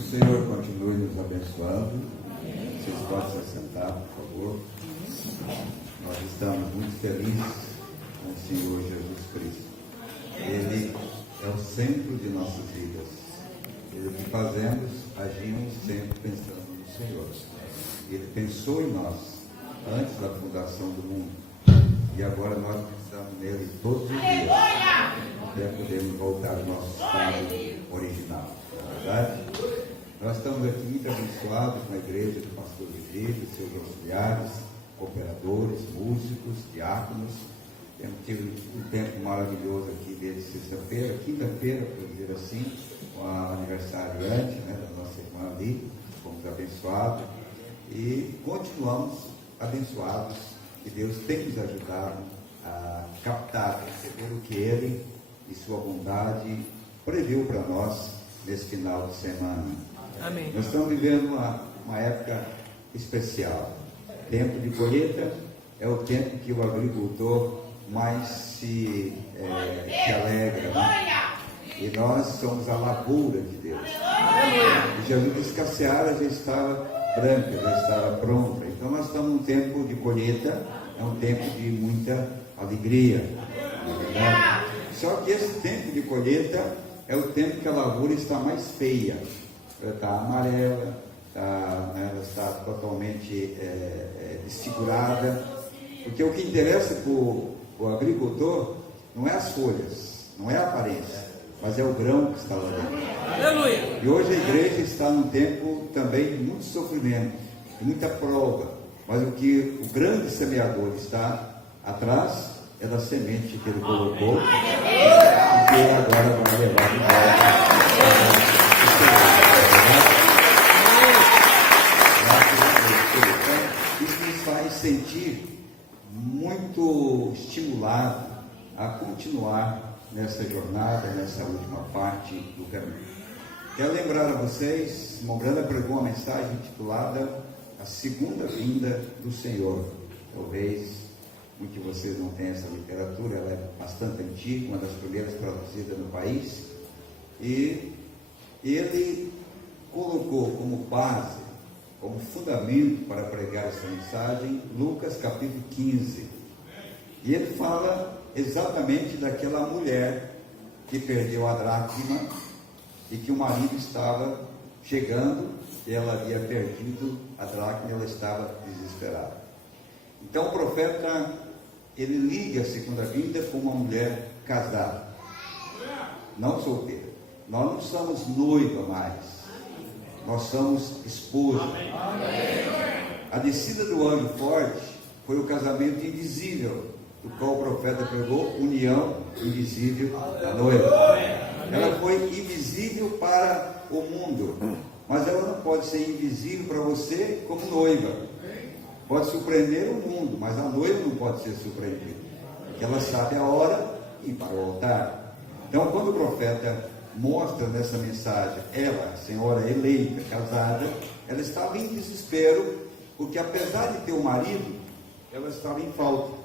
O Senhor continue nos abençoando. Vocês podem se assentar, por favor. Nós estamos muito felizes com o Senhor Jesus Cristo. Ele é o centro de nossas vidas. E o que fazemos, agimos sempre pensando no Senhor. Ele pensou em nós antes da fundação do mundo. E agora nós pensamos nele todos os dias. Até podermos voltar ao nosso estado original. Não é verdade? Nós estamos aqui muito abençoados com a igreja do pastor Vigílio, seus auxiliares, cooperadores, músicos, diáconos. Temos tido um tempo maravilhoso aqui desde sexta-feira, quinta-feira, para dizer assim, com a aniversariante, da nossa irmã ali. Fomos abençoados e continuamos abençoados, que Deus tem nos ajudado a captar, receber o que Ele e sua bondade previu para nós nesse final de semana. Amém. Nós estamos vivendo uma época especial. Tempo de colheita é o tempo que o agricultor mais se alegra, né? E nós somos a lavoura de Deus. E Jesus disse que a seara já estava branca, já estava pronta. Então nós estamos num tempo de colheita, é um tempo de muita alegria, não é verdade? Só que esse tempo de colheita é o tempo que a lavoura está mais feia. Ela está amarela, ela está totalmente desfigurada, porque o que interessa para o agricultor não é as folhas, não é a aparência, mas é o grão que está lá dentro. Aleluia. E hoje a igreja está num tempo também de muito sofrimento, de muita prova, mas o que o grande semeador está atrás é da semente que ele colocou, e que ele agora vai levar de volta. Isso nos faz sentir muito estimulado a continuar nessa jornada, nessa última parte do caminho. Quero lembrar a vocês, Mombrana pregou uma mensagem intitulada A Segunda Vinda do Senhor. Talvez muitos de vocês não tenham essa literatura, ela é bastante antiga, uma das primeiras traduzidas no país, e ele colocou como base, como fundamento para pregar essa mensagem, Lucas capítulo 15. E ele fala exatamente daquela mulher que perdeu a dracma e que o marido estava chegando, e ela havia perdido a dracma e ela estava desesperada. Então o profeta, ele liga a segunda vinda com uma mulher casada, não solteira. Nós não somos noiva mais, nós somos esposa. A descida do anjo forte foi o casamento invisível, do qual o profeta pregou, união invisível da noiva. Ela foi invisível para o mundo, mas ela não pode ser invisível para você como noiva. Pode surpreender o mundo, mas a noiva não pode ser surpreendida, porque ela sabe a hora e ir para o altar. Então, quando o profeta mostra nessa mensagem, ela, senhora eleita, casada, ela estava em desespero, porque apesar de ter um marido, ela estava em falta,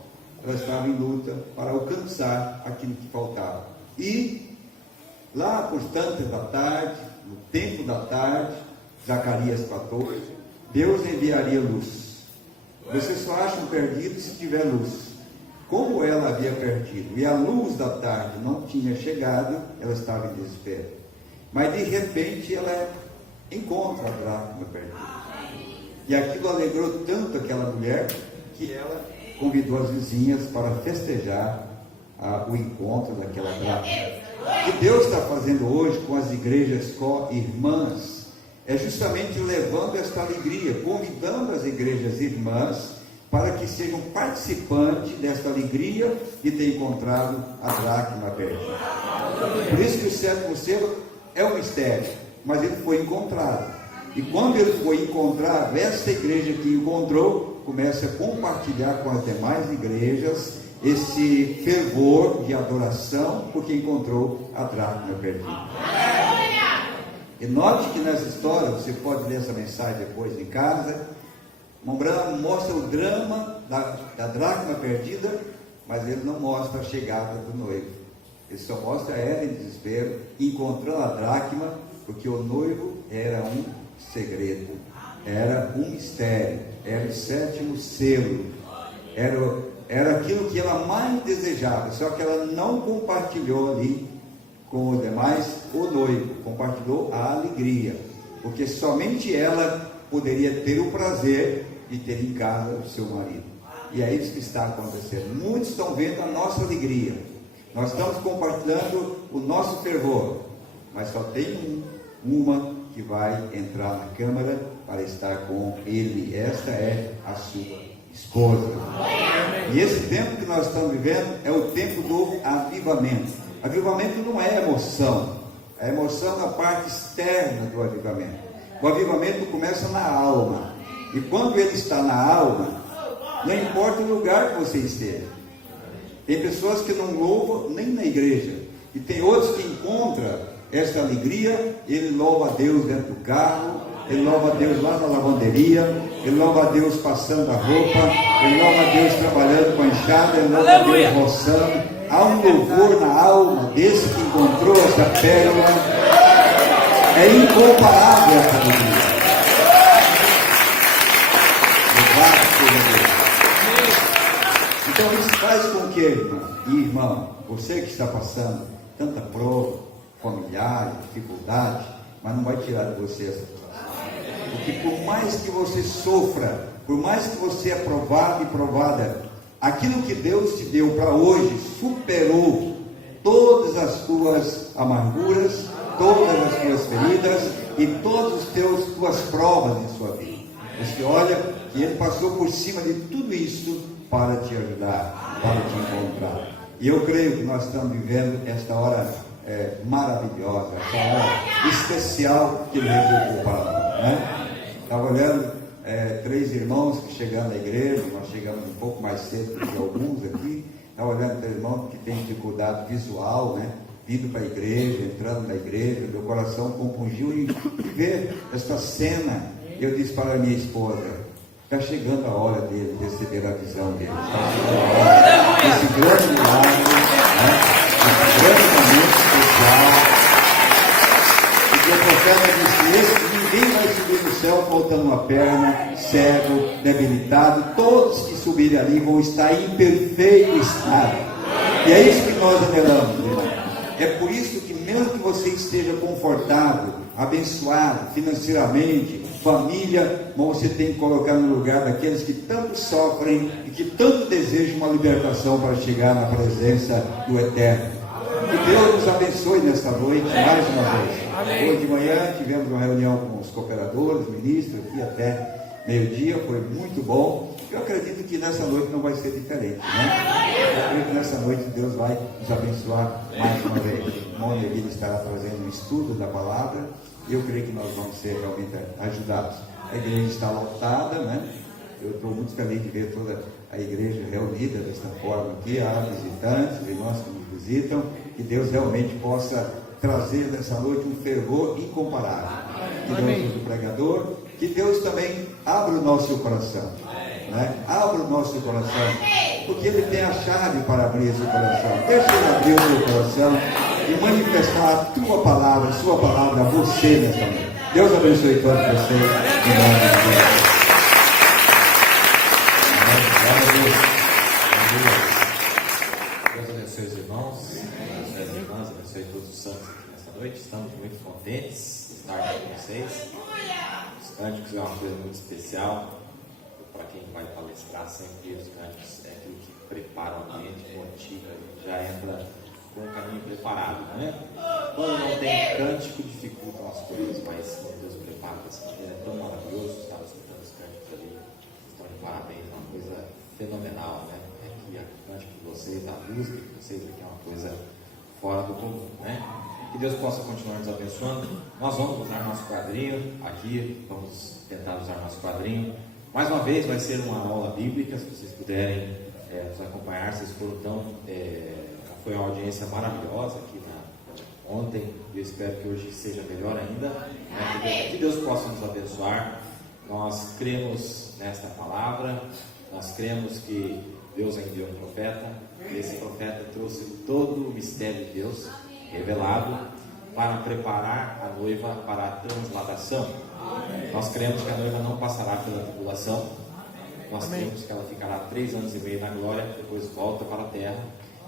ela estava em luta para alcançar aquilo que faltava. E lá por tantas da tarde, no tempo da tarde, Zacarias 14, Deus enviaria luz. Vocês só acham perdido se tiver luz. Como ela havia perdido e a luz da tarde não tinha chegado, ela estava em desespero. Mas de repente ela encontra a dracma perdida. E aquilo alegrou tanto aquela mulher que ela convidou as vizinhas para festejar o encontro daquela dracma. O que Deus está fazendo hoje com as igrejas co-irmãs é justamente levando esta alegria, convidando as igrejas irmãs para que sejam participantes desta alegria de ter encontrado a dracma perdida. Por isso que o sétimo selo é um mistério, mas ele foi encontrado. E quando ele foi encontrado, essa igreja que encontrou começa a compartilhar com as demais igrejas esse fervor de adoração, porque encontrou a dracma perdida. E note que nessa história, você pode ler essa mensagem depois em casa, Mombrana mostra o drama da dracma perdida, mas ele não mostra a chegada do noivo. Ele só mostra ela em desespero, encontrando a dracma porque o noivo era um segredo, era um mistério, era o 7º selo, era aquilo que ela mais desejava, só que ela não compartilhou ali com os demais, o noivo compartilhou a alegria, porque somente ela poderia ter o prazer de ter em casa o seu marido. E é isso que está acontecendo. Muitos estão vendo a nossa alegria, nós estamos compartilhando o nosso fervor, mas só tem uma que vai entrar na câmara para estar com ele. Esta é a sua esposa. E esse tempo que nós estamos vivendo é o tempo do avivamento. Avivamento não é emoção, a emoção é a parte externa do avivamento. O avivamento começa na alma, e quando ele está na alma, não importa o lugar que você esteja. Tem pessoas que não louvam nem na igreja, e tem outros que encontram essa alegria. Ele louva a Deus dentro do carro, ele louva a Deus lá na lavanderia, ele louva a Deus passando a roupa, ele louva a Deus trabalhando com a enxada, ele louva a Deus roçando. Há um louvor na alma desse que encontrou essa pérola. É incomparável essa alegria. Louvado seja Deus. Então isso faz com que, irmão, você que está passando tanta prova familiar, dificuldade, mas não vai tirar de você essa situação. Porque por mais que você sofra, por mais que você é provado e provada, aquilo que Deus te deu para hoje superou todas as tuas amarguras, todas as tuas feridas e todas as tuas provas em sua vida. Você olha que Ele passou por cima de tudo isso para te ajudar, para te encontrar. E eu creio que nós estamos vivendo esta hora maravilhosa, esta hora especial que Ele reservou para nós, né? Estava olhando 3 irmãos que chegaram na igreja. Nós chegamos um pouco mais cedo do que alguns aqui. Estava olhando 3 irmãos que têm dificuldade visual, né? Vindo para a igreja, entrando na igreja. Meu coração compungiu em ver esta cena. Eu disse para a minha esposa: está chegando a hora dele receber a visão dele. Está chegando a hora desse grande milagre, né? Esse grande momento especial. Porque o profeta disse: ninguém vai subir no céu faltando uma perna, cego, debilitado. Todos que subirem ali vão estar em perfeito estado. E é isso que nós anelamos, irmão. É por isso que mesmo que você esteja confortável, abençoado financeiramente, família, mas você tem que colocar no lugar daqueles que tanto sofrem e que tanto desejam uma libertação para chegar na presença do Eterno. Que Deus nos abençoe nesta noite, mais uma vez. Hoje de manhã tivemos uma reunião com os cooperadores, ministros, aqui até meio-dia, foi muito bom. Eu acredito que nessa noite não vai ser diferente, né? Eu acredito que nessa noite Deus vai nos abençoar mais uma vez. O irmão Neville estará trazendo um estudo da palavra, e eu creio que nós vamos ser realmente ajudados. A igreja está lotada, né? Eu estou muito feliz de ver toda a igreja reunida desta forma aqui. Há visitantes, irmãos que nos visitam. Que Deus realmente possa trazer nessa noite um fervor incomparável. Que Deus use o pregador, que Deus também abra o nosso coração, né? Abra o nosso coração, porque Ele tem a chave para abrir esse coração. Deixa Ele abrir o seu coração e manifestar a tua palavra, a sua palavra a você nessa noite. Deus abençoe todos vocês, em nome de Deus. Deus abençoe os irmãos, abençoe as irmãs, abençoe todos os santos aqui nessa noite. Estamos muito contentes de estar aqui com vocês. Os cânticos é uma coisa muito especial. Para quem vai palestrar, sempre os cânticos é aquilo que prepara o ambiente, motiva, a gente já entra com o caminho preparado, né? Quando não tem cântico, dificultam as coisas, mas quando Deus prepara dessa maneira, é tão maravilhoso. Estava escutando os cânticos ali, estão de parabéns, é uma coisa fenomenal, né? É que a cântico de vocês, a música de vocês aqui é uma coisa fora do comum, né? Que Deus possa continuar nos abençoando. Nós vamos usar nosso quadrinho aqui, vamos tentar usar nosso quadrinho. Mais uma vez vai ser uma aula bíblica, se vocês puderem nos acompanhar, vocês foram tão... foi uma audiência maravilhosa aqui ontem, e eu espero que hoje seja melhor ainda, né? Que Deus possa nos abençoar. Nós cremos nesta palavra, nós cremos que Deus enviou um profeta, e esse profeta trouxe todo o mistério de Deus revelado, para preparar a noiva para a transladação. Nós cremos que a noiva não passará pela tribulação. Nós cremos que ela ficará 3 anos e meio na glória, depois volta para a terra,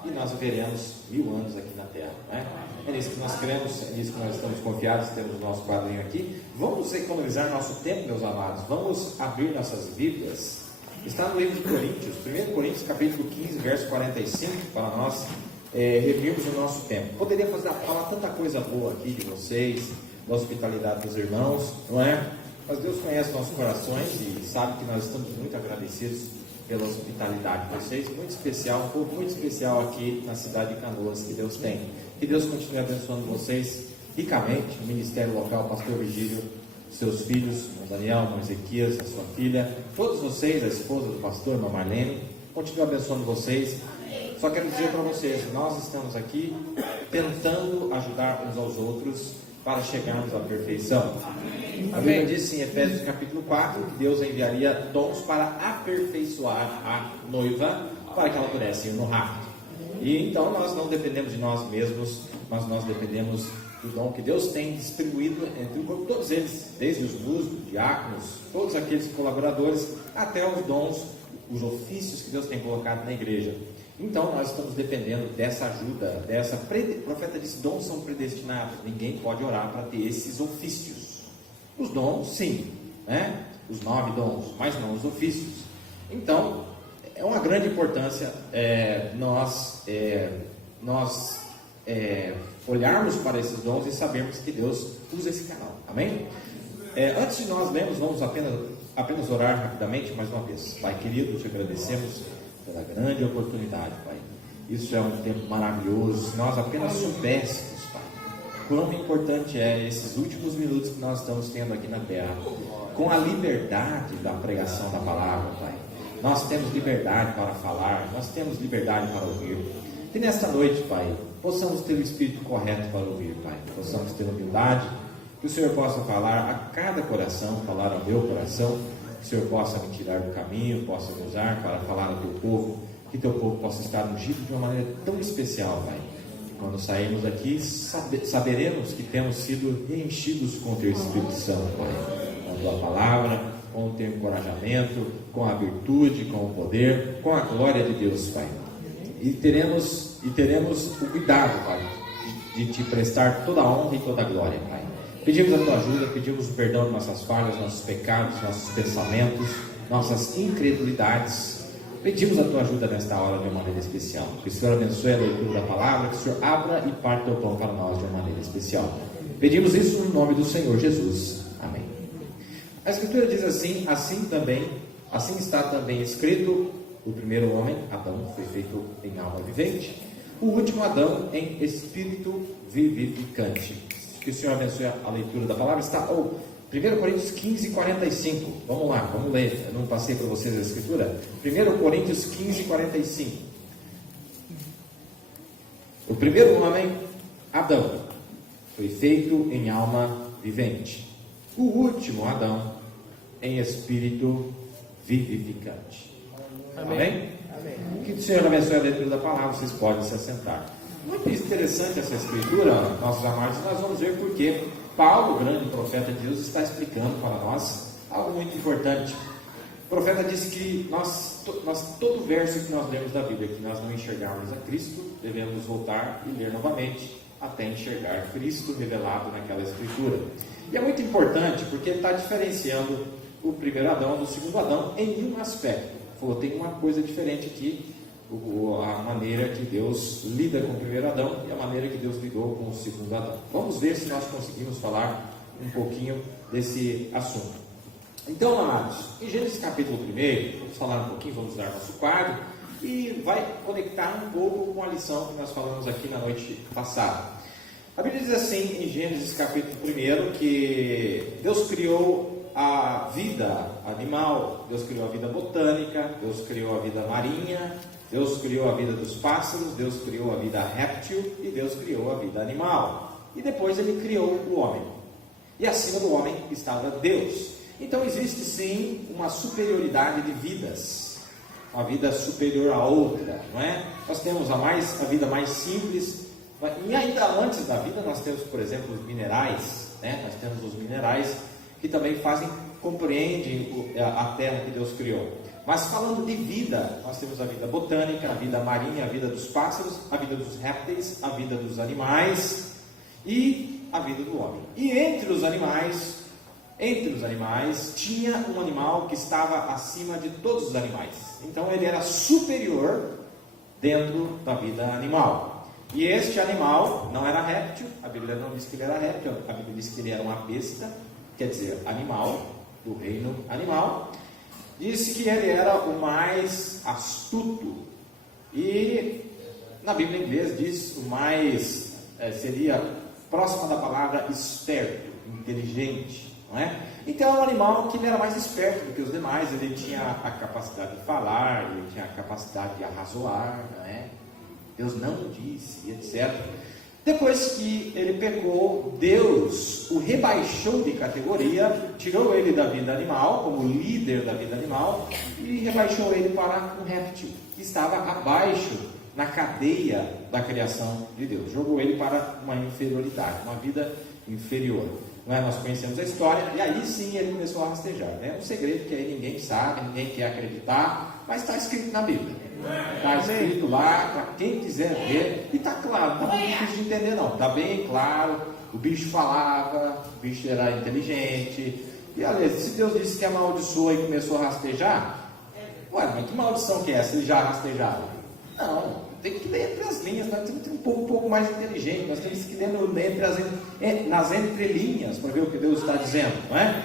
e nós viveremos 1000 anos aqui na terra, não é? É nisso que nós cremos, é nisso que nós estamos confiados. Temos o nosso quadrinho aqui. Vamos economizar nosso tempo, meus amados. Vamos abrir nossas Bíblias. Está no livro de Coríntios, 1 Coríntios capítulo 15, verso 45, para nós revirmos o nosso tempo. Poderia falar tanta coisa boa aqui de vocês, da hospitalidade dos irmãos, não é? Mas Deus conhece nossos corações e sabe que nós estamos muito agradecidos pela hospitalidade de vocês, muito especial, um povo muito especial aqui na cidade de Canoas que Deus tem. Que Deus continue abençoando vocês ricamente, o ministério local, pastor Virgílio, seus filhos, irmão Daniel, irmão Ezequias, a sua filha, todos vocês, a esposa do pastor, irmã Marlene, continue abençoando vocês. Só quero dizer para vocês, nós estamos aqui tentando ajudar uns aos outros para chegarmos à perfeição. A Bíblia diz em Efésios capítulo 4 que Deus enviaria dons para aperfeiçoar a noiva, para que ela pudesse ir no rapto. E então nós não dependemos de nós mesmos, mas nós dependemos do dom que Deus tem distribuído entre o corpo, todos eles, desde os músicos, diáconos, todos aqueles colaboradores, até os dons, os ofícios que Deus tem colocado na igreja. Então nós estamos dependendo dessa ajuda, o profeta disse, dons são predestinados, ninguém pode orar para ter esses ofícios. Os dons sim, né? Os 9 dons, mas não os ofícios. Então é uma grande importância nós olharmos para esses dons e sabermos que Deus usa esse canal, amém? Antes de nós lermos, vamos apenas orar rapidamente mais uma vez. Pai querido, te agradecemos pela grande oportunidade, Pai. Isso é um tempo maravilhoso. Se nós apenas soubéssemos, Pai, quão importante é esses últimos minutos que nós estamos tendo aqui na terra, com a liberdade da pregação da palavra, Pai. Nós temos liberdade para falar, nós temos liberdade para ouvir. Que nesta noite, Pai, possamos ter o espírito correto para ouvir, Pai. Possamos ter humildade, que o Senhor possa falar a cada coração, falar ao meu coração. Que o Senhor possa me tirar do caminho, possa me usar para falar ao teu povo, que teu povo possa estar ungido de uma maneira tão especial, Pai. E quando sairmos daqui, saberemos que temos sido enchidos com o teu Espírito Santo, Pai. Com a tua palavra, com o teu encorajamento, com a virtude, com o poder, com a glória de Deus, Pai. E teremos o cuidado, Pai, de te prestar toda a honra e toda a glória, Pai. Pedimos a tua ajuda, pedimos o perdão de nossas falhas, nossos pecados, nossos pensamentos, nossas incredulidades. Pedimos a tua ajuda nesta hora de uma maneira especial. Que o Senhor abençoe a leitura da palavra, que o Senhor abra e parta o pão para nós de uma maneira especial. Pedimos isso no nome do Senhor Jesus. Amém. A Escritura diz assim está também escrito: o primeiro homem, Adão, foi feito em alma vivente, o último Adão em espírito vivificante. Que o Senhor abençoe a leitura da palavra. Está 1 Coríntios 15, 45. Vamos lá, vamos ler. Eu não passei para vocês a escritura. 1 Coríntios 15, 45. O primeiro homem, Adão, foi feito em alma vivente. O último Adão em espírito vivificante. Amém? Amém. Que o Senhor abençoe a leitura da palavra. Vocês podem se assentar. Muito interessante essa escritura, nossos amados. Nós vamos ver porque Paulo, o grande profeta de Deus, está explicando para nós algo muito importante. O profeta disse que todo verso que nós lemos da Bíblia, que nós não enxergarmos a Cristo, devemos voltar e ler novamente até enxergar Cristo revelado naquela escritura. E é muito importante porque ele está diferenciando o primeiro Adão do segundo Adão em um aspecto. Tem uma coisa diferente aqui. A maneira que Deus lida com o primeiro Adão e a maneira que Deus lidou com o segundo Adão. Vamos ver se nós conseguimos falar um pouquinho desse assunto. Então, amados, em Gênesis capítulo 1, vamos falar um pouquinho, vamos dar nosso quadro e vai conectar um pouco com a lição que nós falamos aqui na noite passada. A Bíblia diz assim em Gênesis capítulo 1 que Deus criou a vida animal, Deus criou a vida botânica, Deus criou a vida marinha, Deus criou a vida dos pássaros, Deus criou a vida réptil e Deus criou a vida animal. E depois ele criou o homem. E acima do homem estava Deus. Então existe sim uma superioridade de vidas, uma vida superior à outra, não é? Nós temos a vida mais simples, E ainda antes da vida, nós temos, por exemplo, os minerais, né? Nós temos os minerais que também compreendem a terra que Deus criou. Mas falando de vida, nós temos a vida botânica, a vida marinha, a vida dos pássaros, a vida dos répteis, a vida dos animais e a vida do homem. E entre os animais, tinha um animal que estava acima de todos os animais. Então ele era superior dentro da vida animal. E este animal não era réptil, a Bíblia não diz que ele era réptil, a Bíblia diz que ele era uma besta, quer dizer, animal, do reino animal. Disse que ele era o mais astuto. E na Bíblia inglesa diz o mais, seria próxima da palavra esperto, inteligente, não é? Então é um animal que ele era mais esperto do que os demais, ele tinha a capacidade de falar, ele tinha a capacidade de arrazoar, não é? Deus não disse, etc. Depois que ele pecou, Deus o rebaixou de categoria, tirou ele da vida animal, como líder da vida animal, e rebaixou ele para um réptil, que estava abaixo na cadeia da criação de Deus. Jogou ele para uma inferioridade, uma vida inferior. Não é? Nós conhecemos a história, e aí sim ele começou a rastejar. É um segredo que aí ninguém sabe, ninguém quer acreditar, mas está escrito na Bíblia. Está escrito lá, para quem quiser ver, e está claro, não é difícil de entender não, está bem claro, o bicho falava, o bicho era inteligente, e aliás, se Deus disse que amaldiçoou e começou a rastejar, ué, mas que maldição que é essa? Ele já rastejava? Não, tem que ler entre as linhas, nós temos que ter um pouco mais inteligente, nós temos que ler nas entrelinhas, para ver o que Deus está dizendo, não é?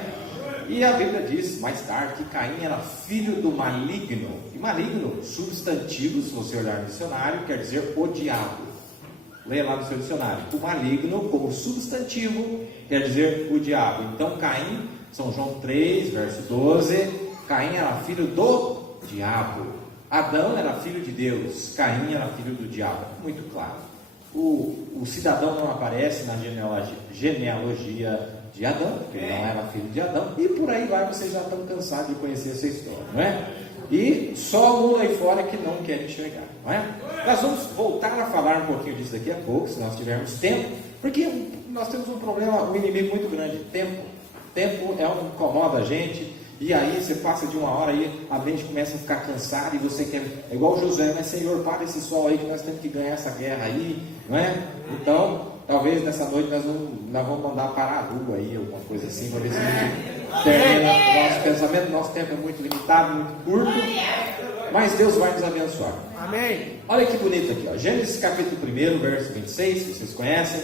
E a Bíblia diz, mais tarde, que Caim era filho do maligno. E maligno, substantivo, se você olhar no dicionário, quer dizer o diabo. Leia lá no seu dicionário. O maligno, como substantivo, quer dizer o diabo. Então Caim, São João 3, verso 12, Caim era filho do diabo. Adão era filho de Deus, Caim era filho do diabo. Muito claro. O cidadão não aparece na genealogia de Adão, porque ele não era filho de Adão, e por aí vai, vocês já estão cansados de conhecer essa história, não é? E só o mundo aí fora que não quer enxergar, não é? Nós vamos voltar a falar um pouquinho disso daqui a pouco, se nós tivermos tempo, porque nós temos um problema, um inimigo muito grande, tempo. Tempo é o que incomoda a gente, e aí você passa de uma hora aí, a mente começa a ficar cansada, e você quer, é igual Josué, mas Senhor, para esse sol aí, que nós temos que ganhar essa guerra aí, não é? Então, talvez nessa noite nós vamos mandar parar a rua aí, alguma coisa assim, para ver se a gente termina o nosso pensamento. Nosso tempo é muito limitado, muito curto, mas Deus vai nos abençoar. Amém. Olha que bonito aqui, ó. Gênesis capítulo 1, verso 26, que vocês conhecem.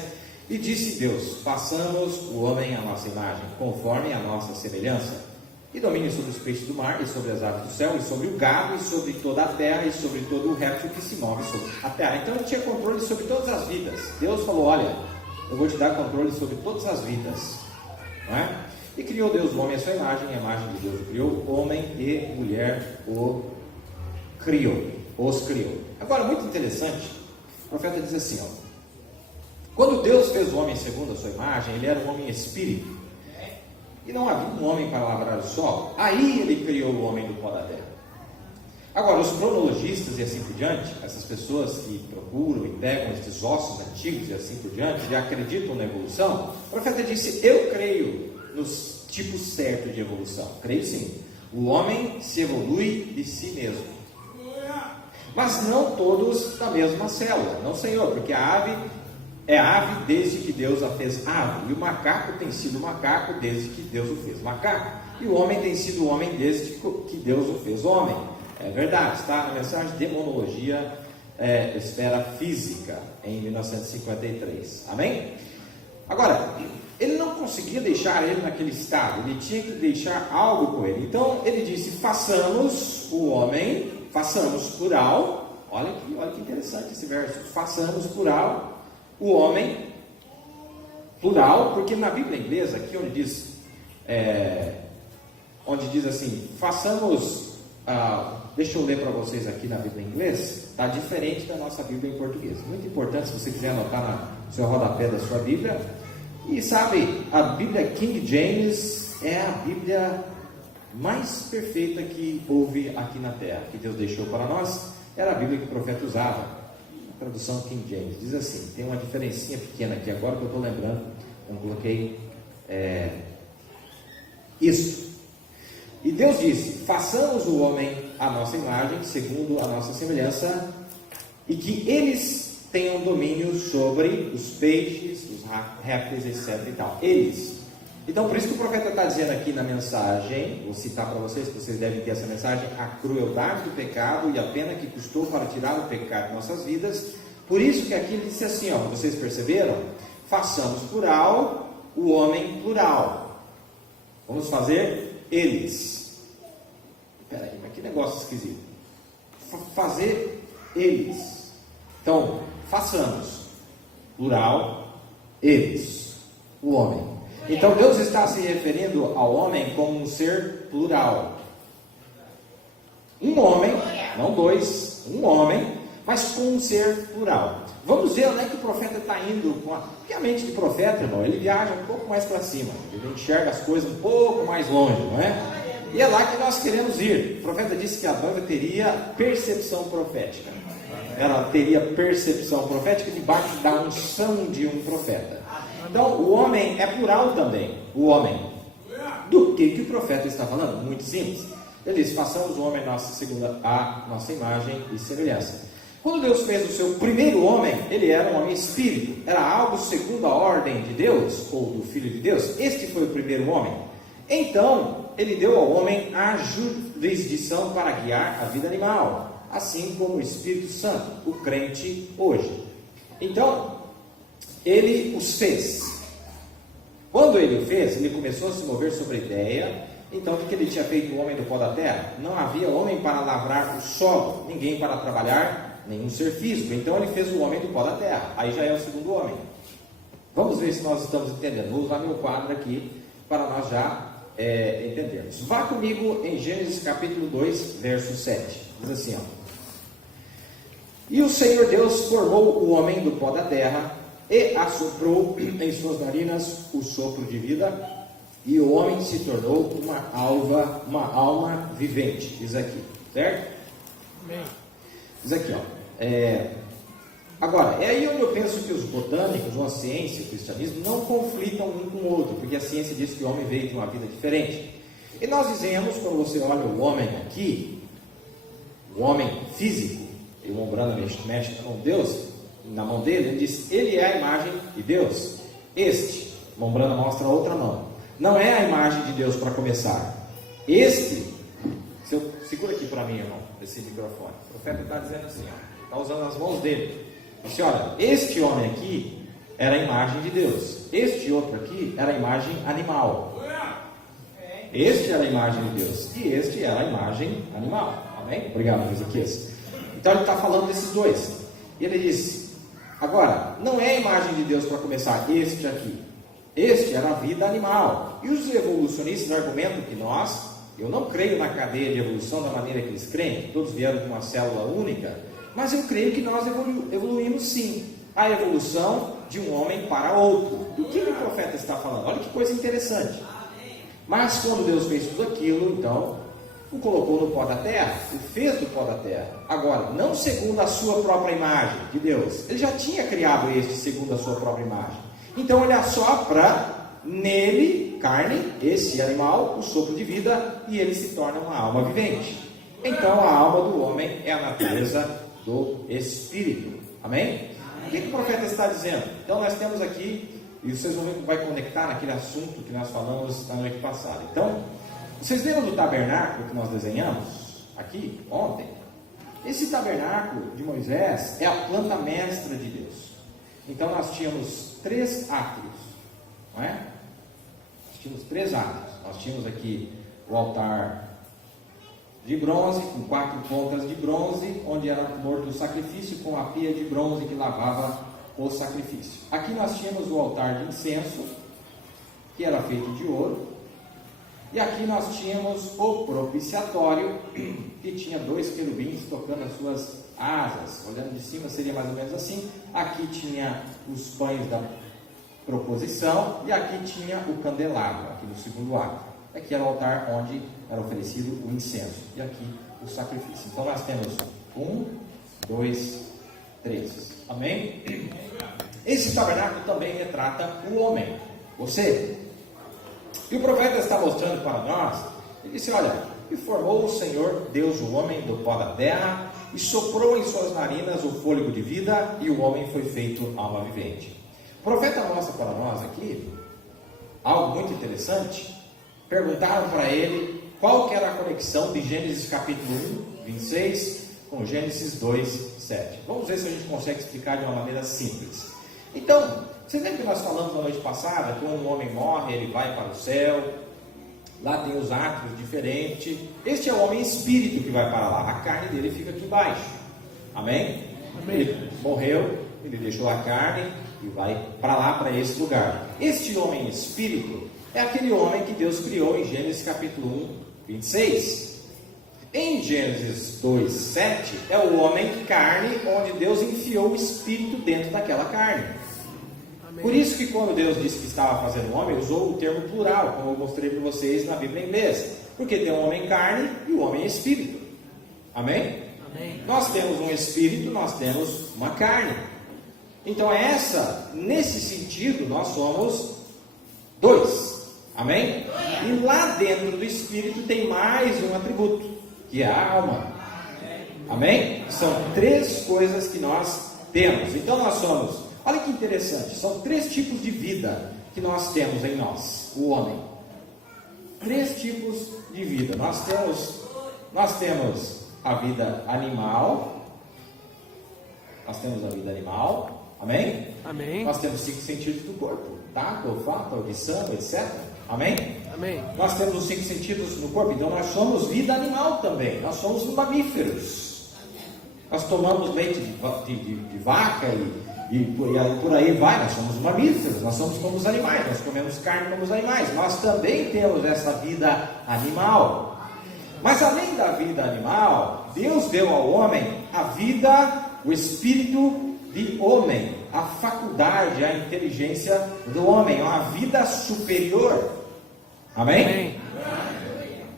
E disse Deus: façamos o homem à nossa imagem, conforme a nossa semelhança, e domine sobre os peixes do mar, e sobre as aves do céu, e sobre o gado, e sobre toda a terra, e sobre todo o réptil que se move sobre a terra. Então ele tinha controle sobre todas as vidas. Deus falou: olha, eu vou te dar controle sobre todas as vidas, não é? E criou Deus o homem à sua imagem, a imagem de Deus o criou, homem e mulher os criou. Agora, muito interessante, o profeta diz assim, ó: quando Deus fez o homem segundo a sua imagem, ele era um homem espírito, e não havia um homem para lavrar o solo. Aí ele criou o homem do pó da terra. Agora, os cronologistas e assim por diante, essas pessoas que procuram e pegam esses ossos antigos e assim por diante, e acreditam na evolução, o profeta disse: eu creio nos tipos certos de evolução. Creio sim. O homem se evolui de si mesmo, mas não todos da mesma célula. Não, Senhor, porque a ave é ave desde que Deus a fez ave, e o macaco tem sido macaco desde que Deus o fez macaco, e o homem tem sido homem desde que Deus o fez homem. É verdade, está na mensagem Demonologia, Esfera Física, em 1953. Amém? Agora, ele não conseguia deixar ele naquele estado, ele tinha que deixar algo com ele. Então ele disse: façamos o homem, façamos plural. Olha que interessante esse verso: façamos plural o homem, plural, porque na Bíblia inglesa, aqui onde diz assim, façamos, deixa eu ler para vocês aqui na Bíblia inglesa, está diferente da nossa Bíblia em português. Muito importante, se você quiser anotar no seu rodapé da sua Bíblia. E sabe, a Bíblia King James é a Bíblia mais perfeita que houve aqui na terra, que Deus deixou para nós. Era a Bíblia que o profeta usava. tradução King James, diz assim, tem uma diferencinha pequena aqui, agora que eu estou lembrando, eu não coloquei isso. E Deus disse, façamos o homem à nossa imagem, segundo a nossa semelhança, e que eles tenham domínio sobre os peixes, os répteis, etc. e tal. Eles. Então, por isso que o profeta está dizendo aqui na mensagem, vou citar para vocês, que vocês devem ter essa mensagem, a crueldade do pecado e a pena que custou para tirar o pecado de nossas vidas. Por isso que aqui ele disse assim, ó, vocês perceberam? Façamos plural, o homem plural. Vamos fazer eles. Peraí, mas que negócio esquisito. Fazer eles. Então, façamos plural, eles, o homem. Então Deus está se referindo ao homem como um ser plural. Um homem, não dois, um homem, mas com um ser plural. Vamos ver onde é que o profeta está indo. Porque a mente do profeta, irmão, ele viaja um pouco mais para cima. Ele enxerga as coisas um pouco mais longe, não é? E é lá que nós queremos ir. O profeta disse que a noiva teria percepção profética. Ela teria percepção profética debaixo da unção de um profeta. Então, o homem é plural também. O homem. Do que o profeta está falando? Muito simples. Ele diz, façamos o homem segundo a nossa imagem e semelhança. Quando Deus fez o seu primeiro homem, ele era um homem espírito. Era algo segundo a ordem de Deus, ou do Filho de Deus. Este foi o primeiro homem. Então, ele deu ao homem a jurisdição para guiar a vida animal, assim como o Espírito Santo, o crente hoje. Então, ele os fez. Quando ele o fez, ele começou a se mover sobre a ideia. Então, o que ele tinha feito o homem do pó da terra? Não havia homem para lavrar o solo, ninguém para trabalhar, nenhum ser físico. Então, ele fez o homem do pó da terra. Aí já é o segundo homem. Vamos ver se nós estamos entendendo. Vou usar meu quadro aqui para nós já entendermos. Vá comigo em Gênesis capítulo 2, verso 7. Diz assim, ó. E o Senhor Deus formou o homem do pó da terra e assoprou em suas narinas o sopro de vida, e o homem se tornou uma alma vivente. Diz aqui, certo? Amém. Diz aqui, ó. Agora, é aí onde eu penso que os botânicos, ou a ciência, o cristianismo, não conflitam um com o outro, porque a ciência diz que o homem veio de uma vida diferente. E nós dizemos, quando você olha o homem aqui, o homem físico, e o Umbanda mexe com Deus, na mão dele, ele diz, ele é a imagem de Deus. Este, a Umbanda mostra a outra mão, não é a imagem de Deus para começar. Segura aqui para mim, irmão, esse microfone. O profeta está dizendo assim, ó, está usando as mãos dele. Disse, olha, este homem aqui era a imagem de Deus. Este outro aqui era a imagem animal. Este era a imagem de Deus. E este era a imagem animal. Amém? Obrigado, Ezequias. Então ele está falando desses dois. E ele disse, agora, não é a imagem de Deus para começar este aqui. Este era a vida animal. E os evolucionistas argumentam que eu não creio na cadeia de evolução da maneira que eles creem, que todos vieram de uma célula única. Mas eu creio que nós evoluímos sim. A evolução de um homem para outro. Do que o profeta está falando? Olha que coisa interessante. Mas quando Deus fez tudo aquilo, então, o colocou no pó da terra, o fez do pó da terra. Agora, não segundo a sua própria imagem de Deus. Ele já tinha criado este segundo a sua própria imagem. Então ele assopra nele, carne, esse animal, o sopro de vida, e ele se torna uma alma vivente. Então a alma do homem é a natureza do Espírito. Amém? O que o profeta está dizendo? Então nós temos aqui, e vocês vão ver que vai conectar naquele assunto que nós falamos na noite passada. Então, vocês lembram do tabernáculo que nós desenhamos aqui ontem? Esse tabernáculo de Moisés é a planta mestra de Deus. Então nós tínhamos 3 átrios, não é? Nós tínhamos 3 átrios. Nós tínhamos aqui o altar de bronze, com 4 pontas de bronze, onde era morto o sacrifício, com a pia de bronze que lavava o sacrifício. Aqui nós tínhamos o altar de incenso, que era feito de ouro, e aqui nós tínhamos o propiciatório, que tinha 2 querubins tocando as suas asas. Olhando de cima seria mais ou menos assim. Aqui tinha os pães da proposição, e aqui tinha o candelabro, aqui no segundo átrio. Aqui era o altar onde era oferecido o incenso, e aqui o sacrifício. Então nós temos 1, 2, 3. Amém? Esse tabernáculo também retrata o homem, você. E o profeta está mostrando para nós, ele disse, olha, e formou o Senhor Deus o homem do pó da terra, e soprou em suas narinas o fôlego de vida, e o homem foi feito alma vivente. O profeta mostra para nós aqui algo muito interessante. Perguntaram para ele qual que era a conexão de Gênesis capítulo 1, 26, com Gênesis 2, 7. Vamos ver se a gente consegue explicar de uma maneira simples. Então, você lembra que nós falamos na noite passada, que quando um homem morre, ele vai para o céu, lá tem os átrios diferentes. Este é o homem espírito que vai para lá, a carne dele fica aqui embaixo. Amém? Ele morreu, ele deixou a carne e vai para lá, para esse lugar. Este homem espírito é aquele homem que Deus criou em Gênesis capítulo 1, 26. Em Gênesis 2, 7, é o homem carne, onde Deus enfiou o espírito dentro daquela carne. Por isso que quando Deus disse que estava fazendo o homem, usou o termo plural, como eu mostrei para vocês na Bíblia inglesa. Porque tem o homem carne e o homem espírito. Amém? Amém. Nós temos um espírito, nós temos uma carne. Então nesse sentido, nós somos dois. Amém? E lá dentro do espírito tem mais um atributo, que é a alma. Amém? São 3 coisas que nós temos. Então nós somos... Olha que interessante, são 3 tipos de vida que nós temos em nós, o homem. 3 tipos de vida. Nós temos a vida animal. Amém? Amém. Nós temos 5 sentidos do corpo: tato, olfato, audição, etc. Amém? Amém. Nós temos os 5 sentidos no corpo, então nós somos vida animal também. Nós somos mamíferos. Nós tomamos leite de vaca e por aí vai, nós somos mamíferos, nós somos como os animais, nós comemos carne como os animais, nós também temos essa vida animal. Mas além da vida animal, Deus deu ao homem a vida, o espírito de homem, a faculdade, a inteligência do homem, uma vida superior. Amém? Amém.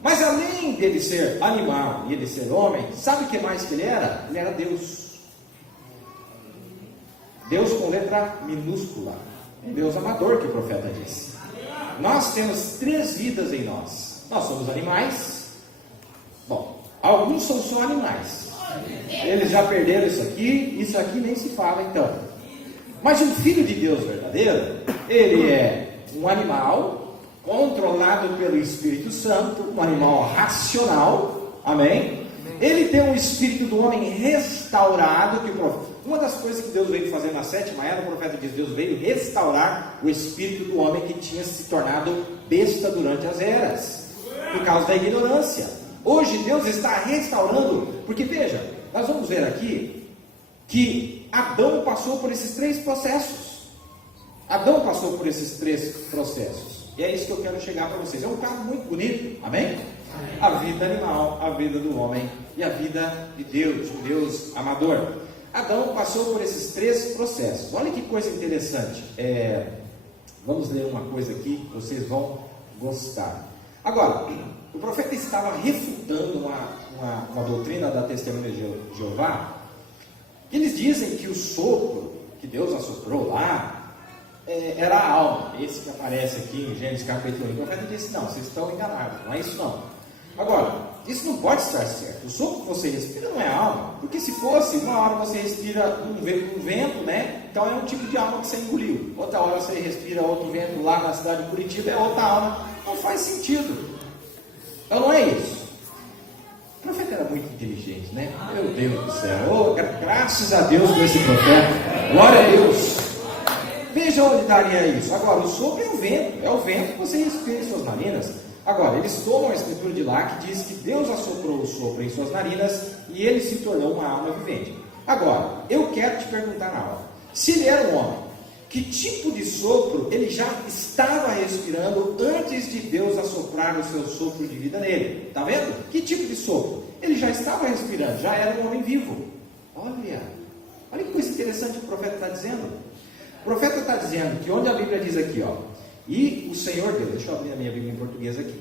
Mas além dele ser animal e ele ser homem, sabe o que mais que ele era? Ele era Deus. Deus com letra minúscula. Deus amador, que o profeta disse. Nós temos 3 vidas em nós. Nós somos animais. Bom, alguns são só animais. Eles já perderam isso aqui nem se fala então. Mas um filho de Deus verdadeiro, ele é um animal controlado pelo Espírito Santo, um animal racional. Amém? Ele tem um espírito do homem restaurado, uma das coisas que Deus veio fazer na 7ª era, o profeta diz, Deus veio restaurar o espírito do homem que tinha se tornado besta durante as eras, por causa da ignorância. Hoje Deus está restaurando, porque veja, nós vamos ver aqui que Adão passou por esses 3 processos. Adão passou por esses 3 processos. E é isso que eu quero chegar para vocês. É um caso muito bonito, amém? A vida animal, a vida do homem e a vida de Deus, o Deus amador. Adão passou por esses 3 processos. Olha que coisa interessante. Vamos ler uma coisa aqui, vocês vão gostar. Agora, o profeta estava refutando uma doutrina da Testemunha de Jeová. Eles dizem que o sopro que Deus assoprou lá era a alma. Esse que aparece aqui em Gênesis capítulo 1. O profeta disse, não, vocês estão enganados, não é isso não. Agora, isso não pode estar certo. O sopro que você respira não é alma, porque se fosse, uma hora você respira um vento, né? Então é um tipo de alma que você engoliu. Outra hora você respira outro vento lá na cidade de Curitiba, é outra alma. Não faz sentido. Então não é isso. O profeta era muito inteligente, né? Meu Deus do céu. Graças a Deus por esse profeta. Glória a Deus. Veja onde daria isso. Agora, o sopro é o vento que você respira em suas narinas. Agora, eles tomam a escritura de lá que diz que Deus assoprou o sopro em suas narinas e ele se tornou uma alma vivente. Agora, eu quero te perguntar na aula, se ele era um homem, que tipo de sopro ele já estava respirando antes de Deus assoprar o seu sopro de vida nele? Está vendo? Que tipo de sopro? Ele já estava respirando, já era um homem vivo. Olha que coisa interessante que o profeta está dizendo. O profeta está dizendo que onde a Bíblia diz aqui, ó, e o Senhor Deus, deixa eu abrir a minha Bíblia em português aqui.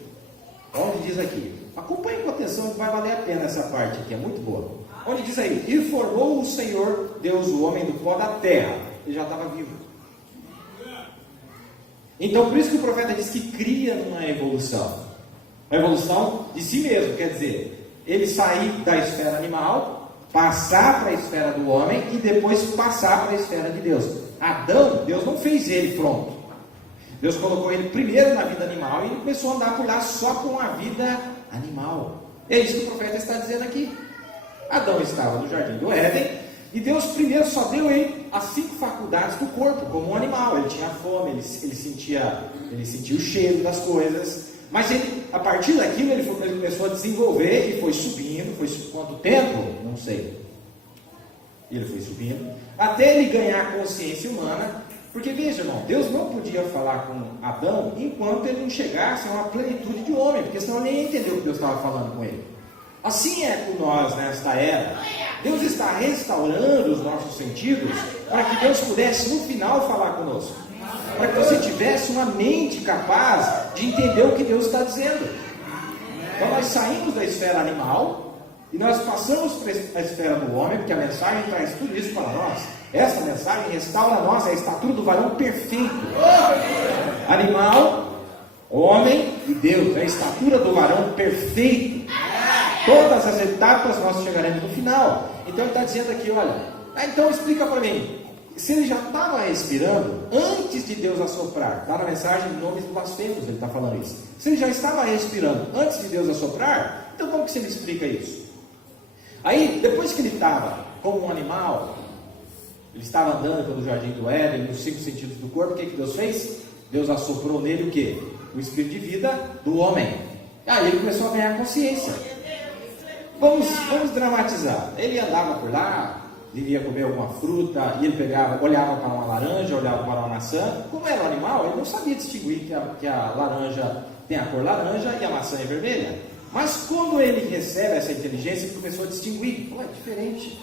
Onde diz aqui? Acompanhe com atenção, vai valer a pena essa parte aqui, é muito boa. onde diz aí: e formou o Senhor Deus o homem do pó da terra. Ele já estava vivo. Então por isso que o profeta diz que cria uma evolução. Uma evolução de si mesmo, quer dizer, ele sair da esfera animal, passar para a esfera do homem e depois passar para a esfera de Deus. Adão, Deus não fez ele pronto. Deus colocou ele primeiro na vida animal e ele começou a andar por lá só com a vida animal. É isso que o profeta está dizendo aqui. Adão estava no jardim do Éden e Deus primeiro só deu ele as 5 faculdades do corpo, como um animal. Ele tinha fome, ele sentia o cheiro das coisas. Mas ele, a partir daquilo, ele começou a desenvolver e foi subindo. Foi quanto tempo? Não sei. Ele foi subindo até ele ganhar consciência humana. Porque veja, irmão, Deus não podia falar com Adão enquanto ele não chegasse a uma plenitude de homem, porque senão ele nem entendeu o que Deus estava falando com ele. Assim é com nós nesta era. Deus está restaurando os nossos sentidos para que Deus pudesse no final falar conosco, para que você tivesse uma mente capaz de entender o que Deus está dizendo. Então nós saímos da esfera animal e nós passamos para a esfera do homem, porque a mensagem traz tudo isso para nós. Essa mensagem restaura a nós, a estatura do varão perfeito. Animal, homem e Deus, a estatura do varão perfeito. Todas as etapas nós chegaremos no final. Então ele está dizendo aqui, olha, então explica para mim, se ele já estava respirando antes de Deus assoprar, está na mensagem de nomes blasfemos, ele está falando isso. Se ele já estava respirando antes de Deus assoprar, então como que você me explica isso? Aí, depois que ele estava como um animal, ele estava andando pelo jardim do Éden, nos 5 sentidos do corpo, o que Deus fez? Deus assoprou nele o quê? O espírito de vida do homem. Aí ele começou a ganhar consciência. Vamos dramatizar. Ele andava por lá, ele ia comer alguma fruta, e ele olhava para uma laranja, olhava para uma maçã. Como era um animal, ele não sabia distinguir que a laranja tem a cor laranja e a maçã é vermelha. Mas quando ele recebe essa inteligência, ele começou a distinguir. É diferente.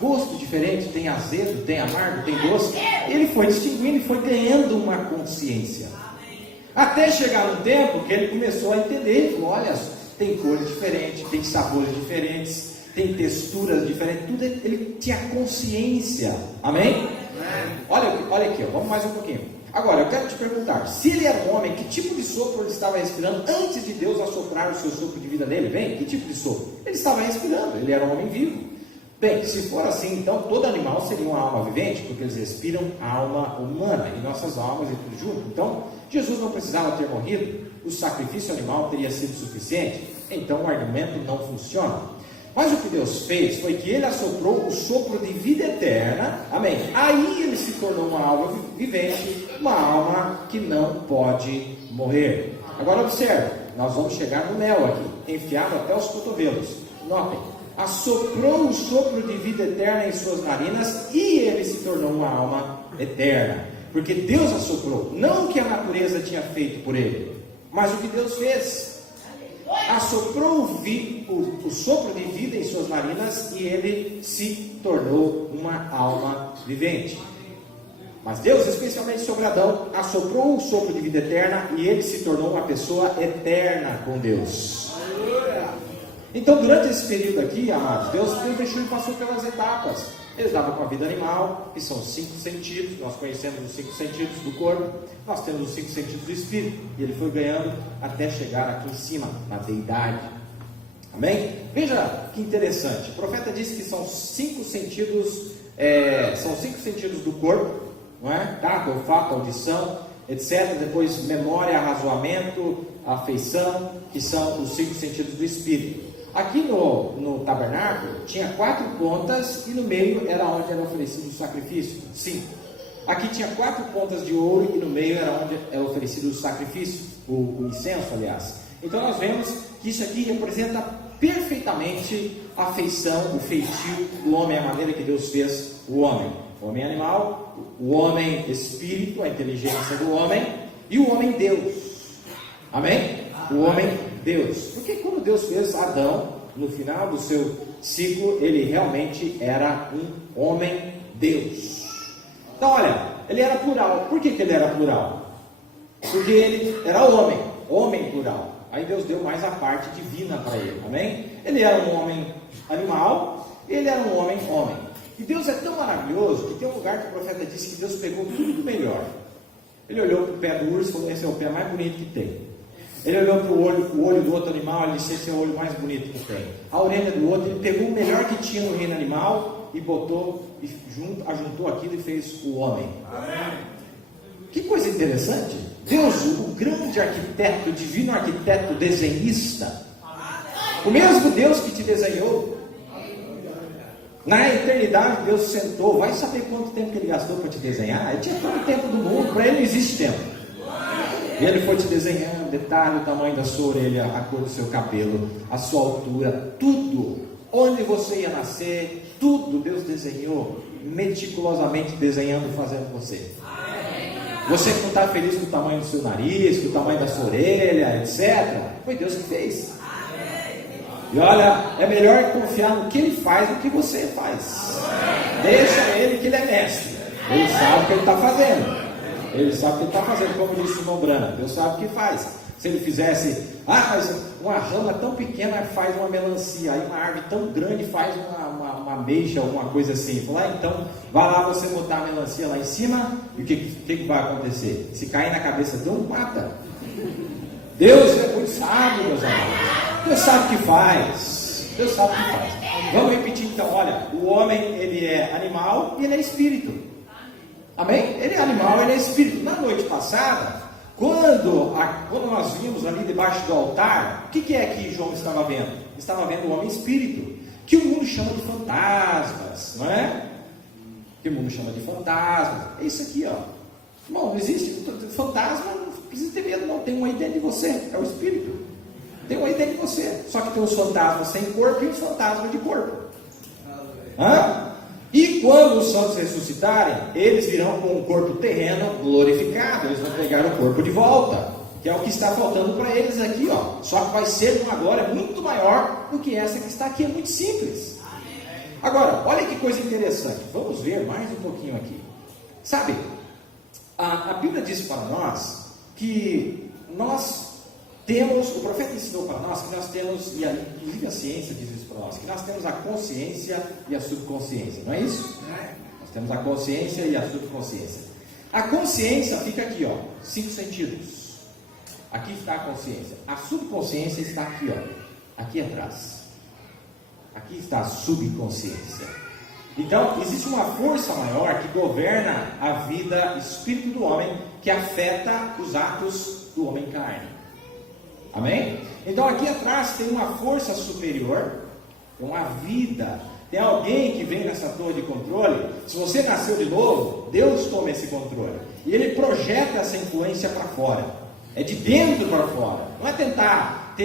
Gosto diferente, tem azedo, tem amargo, tem doce. Ele foi distinguindo e foi ganhando uma consciência. Até chegar um tempo que ele começou a entender. Ele falou, olha, tem cores diferentes, tem sabores diferentes, tem texturas diferentes, tudo ele tinha consciência. Amém? Olha aqui, vamos mais um pouquinho. Agora, eu quero te perguntar, se ele era um homem, que tipo de sopro ele estava respirando antes de Deus assoprar o seu sopro de vida nele? Vem, que tipo de sopro? Ele estava respirando, ele era um homem vivo. Bem, se for assim, então todo animal seria uma alma vivente, porque eles respiram a alma humana, e nossas almas e tudo junto. Então, Jesus não precisava ter morrido, o sacrifício animal teria sido suficiente, então o argumento não funciona. Mas o que Deus fez foi que Ele assoprou o sopro de vida eterna, amém? Aí Ele se tornou uma alma vivente, uma alma que não pode morrer. Agora observe, nós vamos chegar no mel aqui, enfiado até os cotovelos. Notem, assoprou o sopro de vida eterna em suas narinas e Ele se tornou uma alma eterna. Porque Deus assoprou, não o que a natureza tinha feito por Ele, mas o que Deus fez. Assoprou o sopro de vida em suas narinas e ele se tornou uma alma vivente. Mas Deus, especialmente sobre Adão, assoprou o sopro de vida eterna e ele se tornou uma pessoa eterna com Deus. Então, durante esse período aqui, amados, Deus deixou e passou pelas etapas. Ele estava com a vida animal, que são 5 sentidos. Nós conhecemos os 5 sentidos do corpo, nós temos os 5 sentidos do espírito, e ele foi ganhando até chegar aqui em cima, na deidade. Amém? Veja que interessante, o profeta disse que são 5 sentidos, são 5 sentidos do corpo, não é? Tato, olfato, audição, etc. Depois memória, arrazoamento, afeição, que são os 5 sentidos do espírito. Aqui no tabernáculo tinha 4 pontas e no meio era onde era oferecido o sacrifício. 5. Aqui tinha 4 pontas de ouro e no meio era onde era oferecido o sacrifício, o incenso, aliás. Então nós vemos que isso aqui representa perfeitamente a feição, o feitio do homem, a maneira que Deus fez o homem. O homem animal, o homem espírito, a inteligência do homem e o homem Deus. Amém? O homem Deus. Porque quando Deus fez Adão, no final do seu ciclo, ele realmente era um homem Deus. Então olha, ele era plural. Por que ele era plural? Porque ele era homem plural. Aí Deus deu mais a parte divina para ele, amém? Ele era um homem animal, Ele era um homem. E Deus é tão maravilhoso que tem um lugar que o profeta disse que Deus pegou tudo do melhor. Ele olhou para o pé do urso e falou: esse é o pé mais bonito que tem. Ele olhou para o olho do outro animal e disse: esse é o olho mais bonito que tem. A orelha do outro, ele pegou o melhor que tinha no reino animal e botou, e ajuntou aquilo e fez o homem. Amém. Que coisa interessante. Deus, o grande arquiteto, o divino arquiteto desenhista, o mesmo Deus que te desenhou, na eternidade Deus sentou, vai saber quanto tempo que ele gastou para te desenhar. Ele tinha todo o tempo do mundo, para ele não existe tempo. E ele foi te desenhando, detalhe, o tamanho da sua orelha, a cor do seu cabelo, a sua altura, tudo, onde você ia nascer, tudo Deus desenhou, meticulosamente desenhando e fazendo você. Você que não está feliz com o tamanho do seu nariz, com o tamanho da sua orelha, etc., foi Deus que fez. E olha, é melhor confiar no que Ele faz do que você faz. Deixa Ele, que Ele é mestre. Ele sabe o que Ele está fazendo. Ele sabe o que Ele está fazendo, como disse o irmão Brana. Deus sabe o que faz. Se Ele fizesse, mas uma rama tão pequena faz uma melancia, aí uma árvore tão grande faz uma ameixa, alguma coisa assim. Fala, então, vai lá você botar a melancia lá em cima, e o que vai acontecer? Se cair na cabeça de um, mata. Deus é muito sábio, meus amados. Deus sabe o que faz. Deus sabe o que faz. Vamos repetir então, olha, o homem, ele é animal e ele é espírito. Amém? Ele é animal, ele é espírito. Na noite passada, quando nós vimos ali debaixo do altar, o que é que João estava vendo? Estava vendo o homem espírito, que o mundo chama de fantasmas, não é? Que o mundo chama de fantasmas. É isso aqui, ó. Irmão, não existe fantasma, não precisa ter medo, não. Tem um aí dentro de você, é o espírito. Tem um aí dentro de você. Só que tem os fantasmas sem corpo e os fantasmas de corpo. E quando os santos ressuscitarem, eles virão com um corpo terreno glorificado. Eles vão pegar o corpo de volta, que é o que está faltando para eles aqui, ó. Só que vai ser uma glória muito maior do que essa que está aqui. É muito simples. Agora, olha que coisa interessante. Vamos ver mais um pouquinho aqui. Sabe, a Bíblia diz para nós que nós temos, o profeta ensinou para nós que nós temos, e inclusive a ciência diz isso para nós, que nós temos a consciência e a subconsciência, não é isso? Nós temos a consciência e a subconsciência. A consciência fica aqui, ó, 5 sentidos. Aqui está a consciência. A subconsciência está aqui, ó, aqui atrás. Aqui está a subconsciência. Então, existe uma força maior que governa a vida, espírito do homem, que afeta os atos do homem carne. Amém? Então aqui atrás tem uma força superior, uma vida, tem alguém que vem nessa torre de controle. Se você nasceu de novo, Deus toma esse controle e Ele projeta essa influência para fora. É de dentro para fora. Não é tentar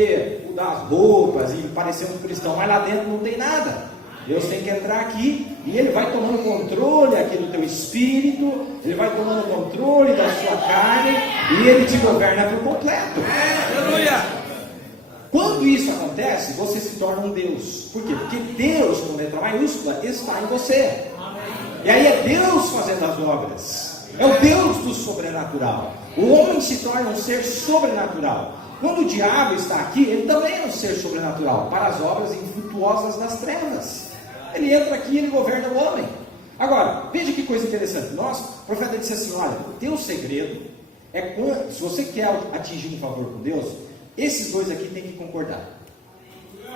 mudar as roupas e parecer um cristão, mas lá dentro não tem nada. Deus tem que entrar aqui e Ele vai tomando controle aqui do teu espírito, Ele vai tomando controle da sua carne e Ele te governa por completo. Aleluia! Quando isso acontece, você se torna um Deus. Por quê? Porque Deus, com letra maiúscula, está em você. E aí é Deus fazendo as obras. É o Deus do sobrenatural. O homem se torna um ser sobrenatural. Quando o diabo está aqui, ele também é um ser sobrenatural para as obras infrutuosas das trevas. Ele entra aqui e ele governa o homem. Agora, veja que coisa interessante. O profeta disse assim, olha, o teu segredo é quando, se você quer atingir um favor com Deus, esses dois aqui tem que concordar.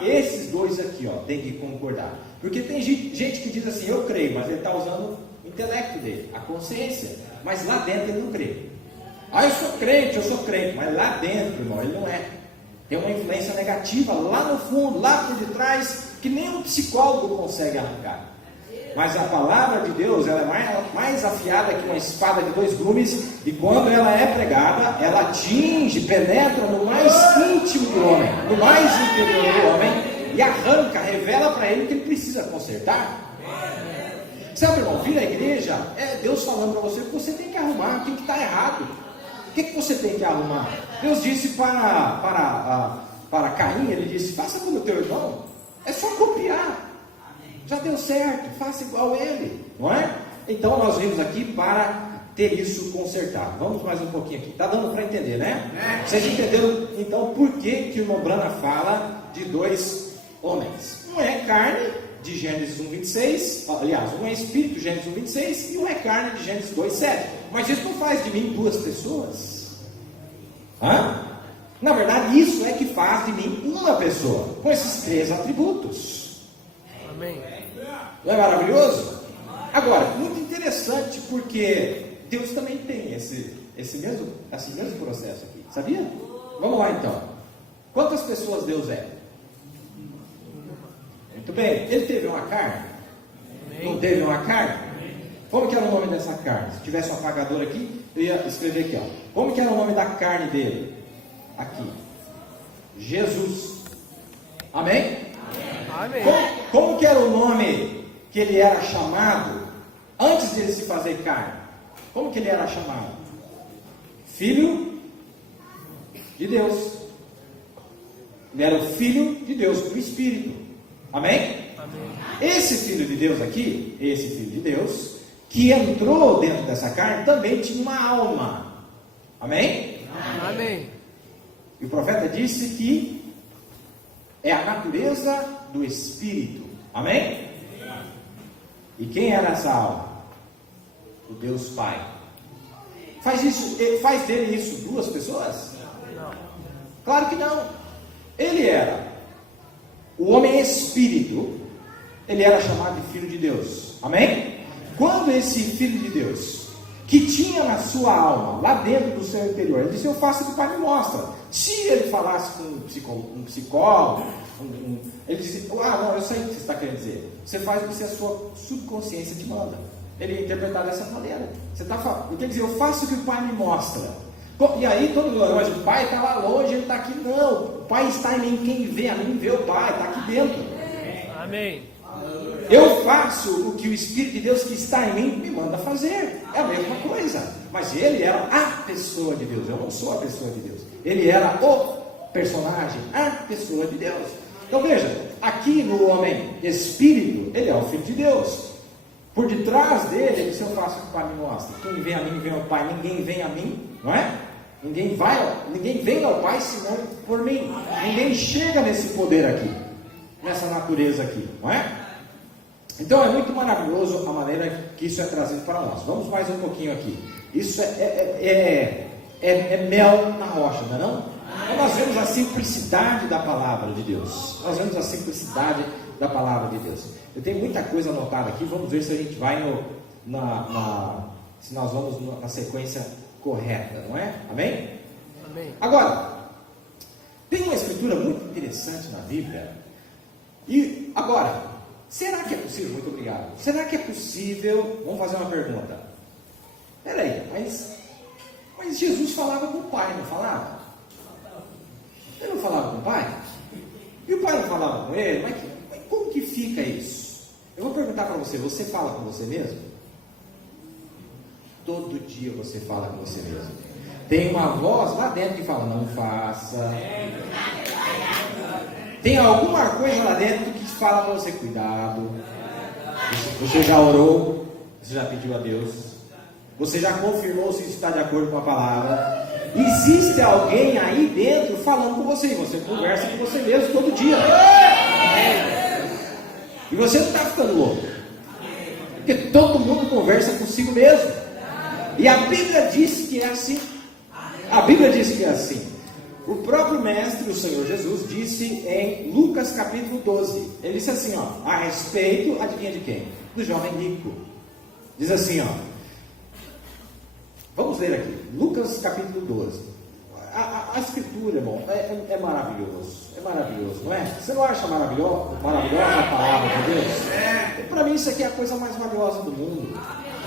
Esses dois aqui, ó, tem que concordar. Porque tem gente que diz assim, eu creio, mas ele está usando o intelecto dele, a consciência. Mas lá dentro ele não crê. Eu sou crente, mas lá dentro, irmão, ele não é. Tem uma influência negativa lá no fundo, lá por detrás, que nem um psicólogo consegue arrancar. Mas a palavra de Deus, ela é mais afiada que uma espada de 2 gumes, e quando ela é pregada, ela atinge, penetra no mais íntimo do homem, no mais interior do homem, e arranca, revela para ele que ele precisa consertar. Sabe, irmão, vir à igreja é Deus falando para você que você tem que arrumar, o que está errado. O que você tem que arrumar? Deus disse para Caim, ele disse, faça como o teu irmão, é só copiar. Já deu certo, faça igual ele, não é? Então nós vimos aqui para ter isso consertado. Vamos mais um pouquinho aqui, está dando para entender, né? Vocês entenderam então por que o irmão Brana fala de 2 homens? Um é carne de Gênesis 1:26, aliás, um é espírito, Gênesis 1:26, e um é carne de Gênesis 2:7. Mas isso não faz de mim duas pessoas. Na verdade, isso é que faz de mim uma pessoa, com esses 3 atributos. Amém. Não é maravilhoso? Agora, muito interessante, porque Deus também tem esse mesmo processo aqui, sabia? Vamos lá então. Quantas pessoas Deus é? Muito bem. Ele teve uma carne? Não teve uma carne? Como que era o nome dessa carne? Se tivesse um apagador aqui, eu ia escrever aqui, ó. Como que era o nome da carne dele? Aqui. Jesus. Amém? Amém. Como que era o nome que ele era chamado antes de ele se fazer carne? Como que ele era chamado? Filho de Deus. Ele era o Filho de Deus, o Espírito. Amém? Amém. Esse Filho de Deus aqui, esse Filho de Deus, que entrou dentro dessa carne, também tinha uma alma. Amém? Amém. E o profeta disse que é a natureza do Espírito. Amém? E quem era essa alma? O Deus Pai. Faz dele isso duas pessoas? Não. Claro que não. Ele era o homem espírito, ele era chamado de Filho de Deus. Amém? Quando esse Filho de Deus, que tinha na sua alma, lá dentro do seu interior, ele disse: eu faço o que o Pai me mostra. Se ele falasse com um psicólogo, ele disse: não, eu sei o que você está querendo dizer. Você faz o que a sua subconsciência te manda. Ele ia interpretar dessa maneira. Você está falando, quer dizer, eu faço o que o Pai me mostra. E aí todo mundo, mas o Pai está lá longe, ele está aqui. Não, o Pai está em mim. Quem vê a mim vê o Pai, está aqui dentro. Amém. Eu faço o que o Espírito de Deus que está em mim me manda fazer. É a mesma coisa. Mas ele era a pessoa de Deus. Eu não sou a pessoa de Deus. Ele era o personagem, a pessoa de Deus. Então veja, aqui no homem espírito, ele é o Filho de Deus. Por detrás dele, ele disse: eu faço o que o Pai me mostra. Quem vem a mim vem ao Pai. Ninguém vem a mim, não é? Ninguém vem ao Pai senão por mim. Ninguém chega nesse poder aqui, nessa natureza aqui, não é? Então é muito maravilhoso a maneira que isso é trazido para nós. Vamos mais um pouquinho aqui. Isso é mel na rocha, não é não? Então nós vemos a simplicidade da palavra de Deus. Nós vemos a simplicidade da palavra de Deus. Eu tenho muita coisa anotada aqui. Vamos ver se a gente vai se nós vamos na sequência correta, não é? Amém? Amém. Agora, tem uma escritura muito interessante na Bíblia. E agora, será que é possível? Muito obrigado. Será que é possível? Vamos fazer uma pergunta. Peraí, mas Jesus falava com o Pai, não falava? Ele não falava com o Pai? E o Pai não falava com ele? Mas como que fica isso? Eu vou perguntar para você: você fala com você mesmo? Todo dia você fala com você mesmo. Tem uma voz lá dentro que fala: não faça. Tem alguma coisa lá dentro que fala para você: cuidado. Você já orou? Você já pediu a Deus? Você já confirmou se está de acordo com a palavra? Existe alguém aí dentro falando com você. E você conversa com você mesmo todo dia. E você não está ficando louco. Porque todo mundo conversa consigo mesmo. E a Bíblia diz que é assim. A Bíblia diz que é assim. O próprio Mestre, o Senhor Jesus, disse em Lucas capítulo 12. Ele disse assim, a respeito, adivinha de quem? Do jovem rico. Diz assim, vamos ler aqui. Lucas capítulo 12. A escritura, irmão, é maravilhoso. É maravilhoso, não é? Você não acha maravilhosa a palavra de Deus? Para mim isso aqui é a coisa mais valiosa do mundo.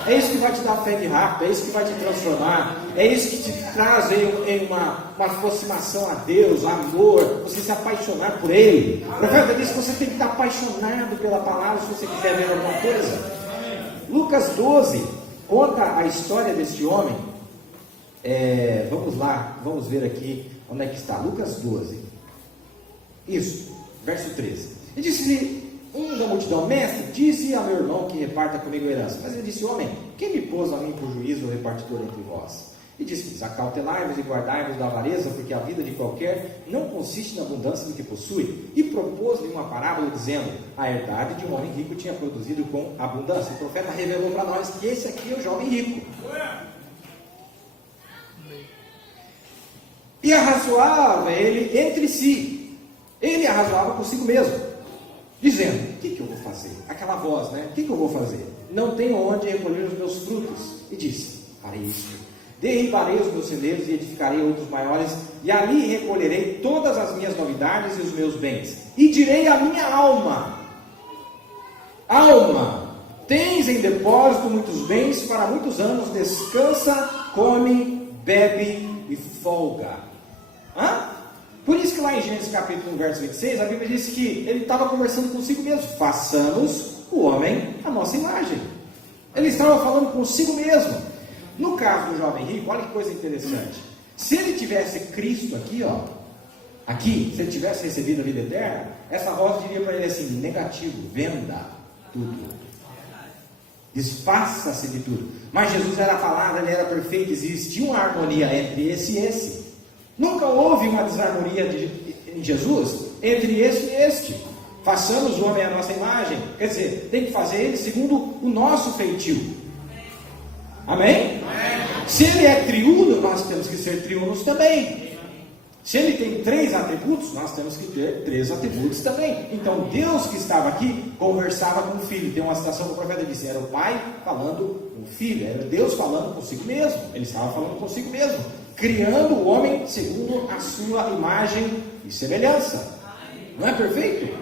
É isso que vai te dar fé de rápido, é isso que vai te transformar, é isso que te traz em uma aproximação a Deus, amor, você se apaixonar por Ele. O profeta disse que você tem que estar apaixonado pela palavra se você quiser ver alguma coisa. Lucas 12 conta a história desse homem. Vamos lá, vamos ver aqui onde é que está. Lucas 12. Isso, verso 13. Ele disse-lhe um da multidão: mestre, dize a meu irmão que reparta comigo a herança. Mas ele disse: homem, quem me pôs a mim por juízo ou repartidor entre vós? E diz-lhes: acautelai-vos e guardai-vos da avareza, porque a vida de qualquer não consiste na abundância do que possui. E propôs-lhe uma parábola, dizendo: a herdade de um homem rico tinha produzido com abundância. O profeta revelou para nós que esse aqui é o jovem rico. E arrazoava ele entre si. Ele arrazoava consigo mesmo, dizendo: o que eu vou fazer? Aquela voz, né? O que eu vou fazer? Não tenho onde recolher os meus frutos. E disse: farei isto. Derribarei os meus celeiros e edificarei outros maiores, e ali recolherei todas as minhas novidades e os meus bens. E direi à minha alma: alma, tens em depósito muitos bens para muitos anos, descansa, come, bebe e folga. Por isso que lá em Gênesis capítulo 1, verso 26, a Bíblia diz que ele estava conversando consigo mesmo: façamos o homem à nossa imagem. Ele estava falando consigo mesmo. No caso do jovem rico, olha que coisa interessante. Se ele tivesse Cristo aqui, se ele tivesse recebido a vida eterna, essa voz diria para ele assim: negativo, venda tudo, desfaça-se de tudo. Mas Jesus era a palavra, ele era perfeito, existia uma harmonia entre esse e esse. Nunca houve uma desarmonia em Jesus entre esse e este. Façamos o homem à nossa imagem, quer dizer, tem que fazer ele segundo o nosso feitio. Amém? Se ele é triuno, nós temos que ser triunos também. Se ele tem 3 atributos, nós temos que ter 3 atributos também. Então Deus que estava aqui conversava com o filho. Tem uma citação que o profeta disse: era o pai falando com o filho, era Deus falando consigo mesmo. Ele estava falando consigo mesmo, criando o homem segundo a sua imagem e semelhança. Não é perfeito?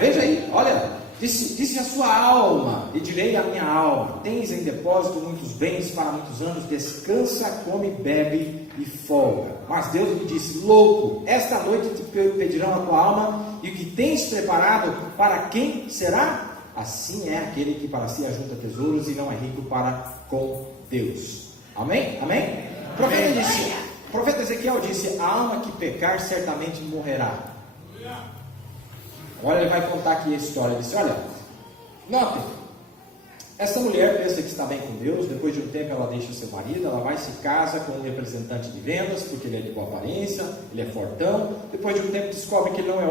Veja aí, olha, disse a sua alma, e direi à minha alma: tens em depósito muitos bens para muitos anos, descansa, come, bebe e folga. Mas Deus lhe disse: louco, esta noite te pedirão a tua alma, e o que tens preparado, para quem será? Assim é aquele que para si ajunta tesouros e não é rico para com Deus. Amém? Amém? O profeta Ezequiel disse: a alma que pecar certamente morrerá. Olha, ele vai contar aqui a história. Ele disse: olha, notem, essa mulher pensa que está bem com Deus. Depois de um tempo ela deixa o seu marido, ela vai se casa com um representante de vendas, porque ele é de boa aparência, ele é fortão. Depois de um tempo descobre que ele não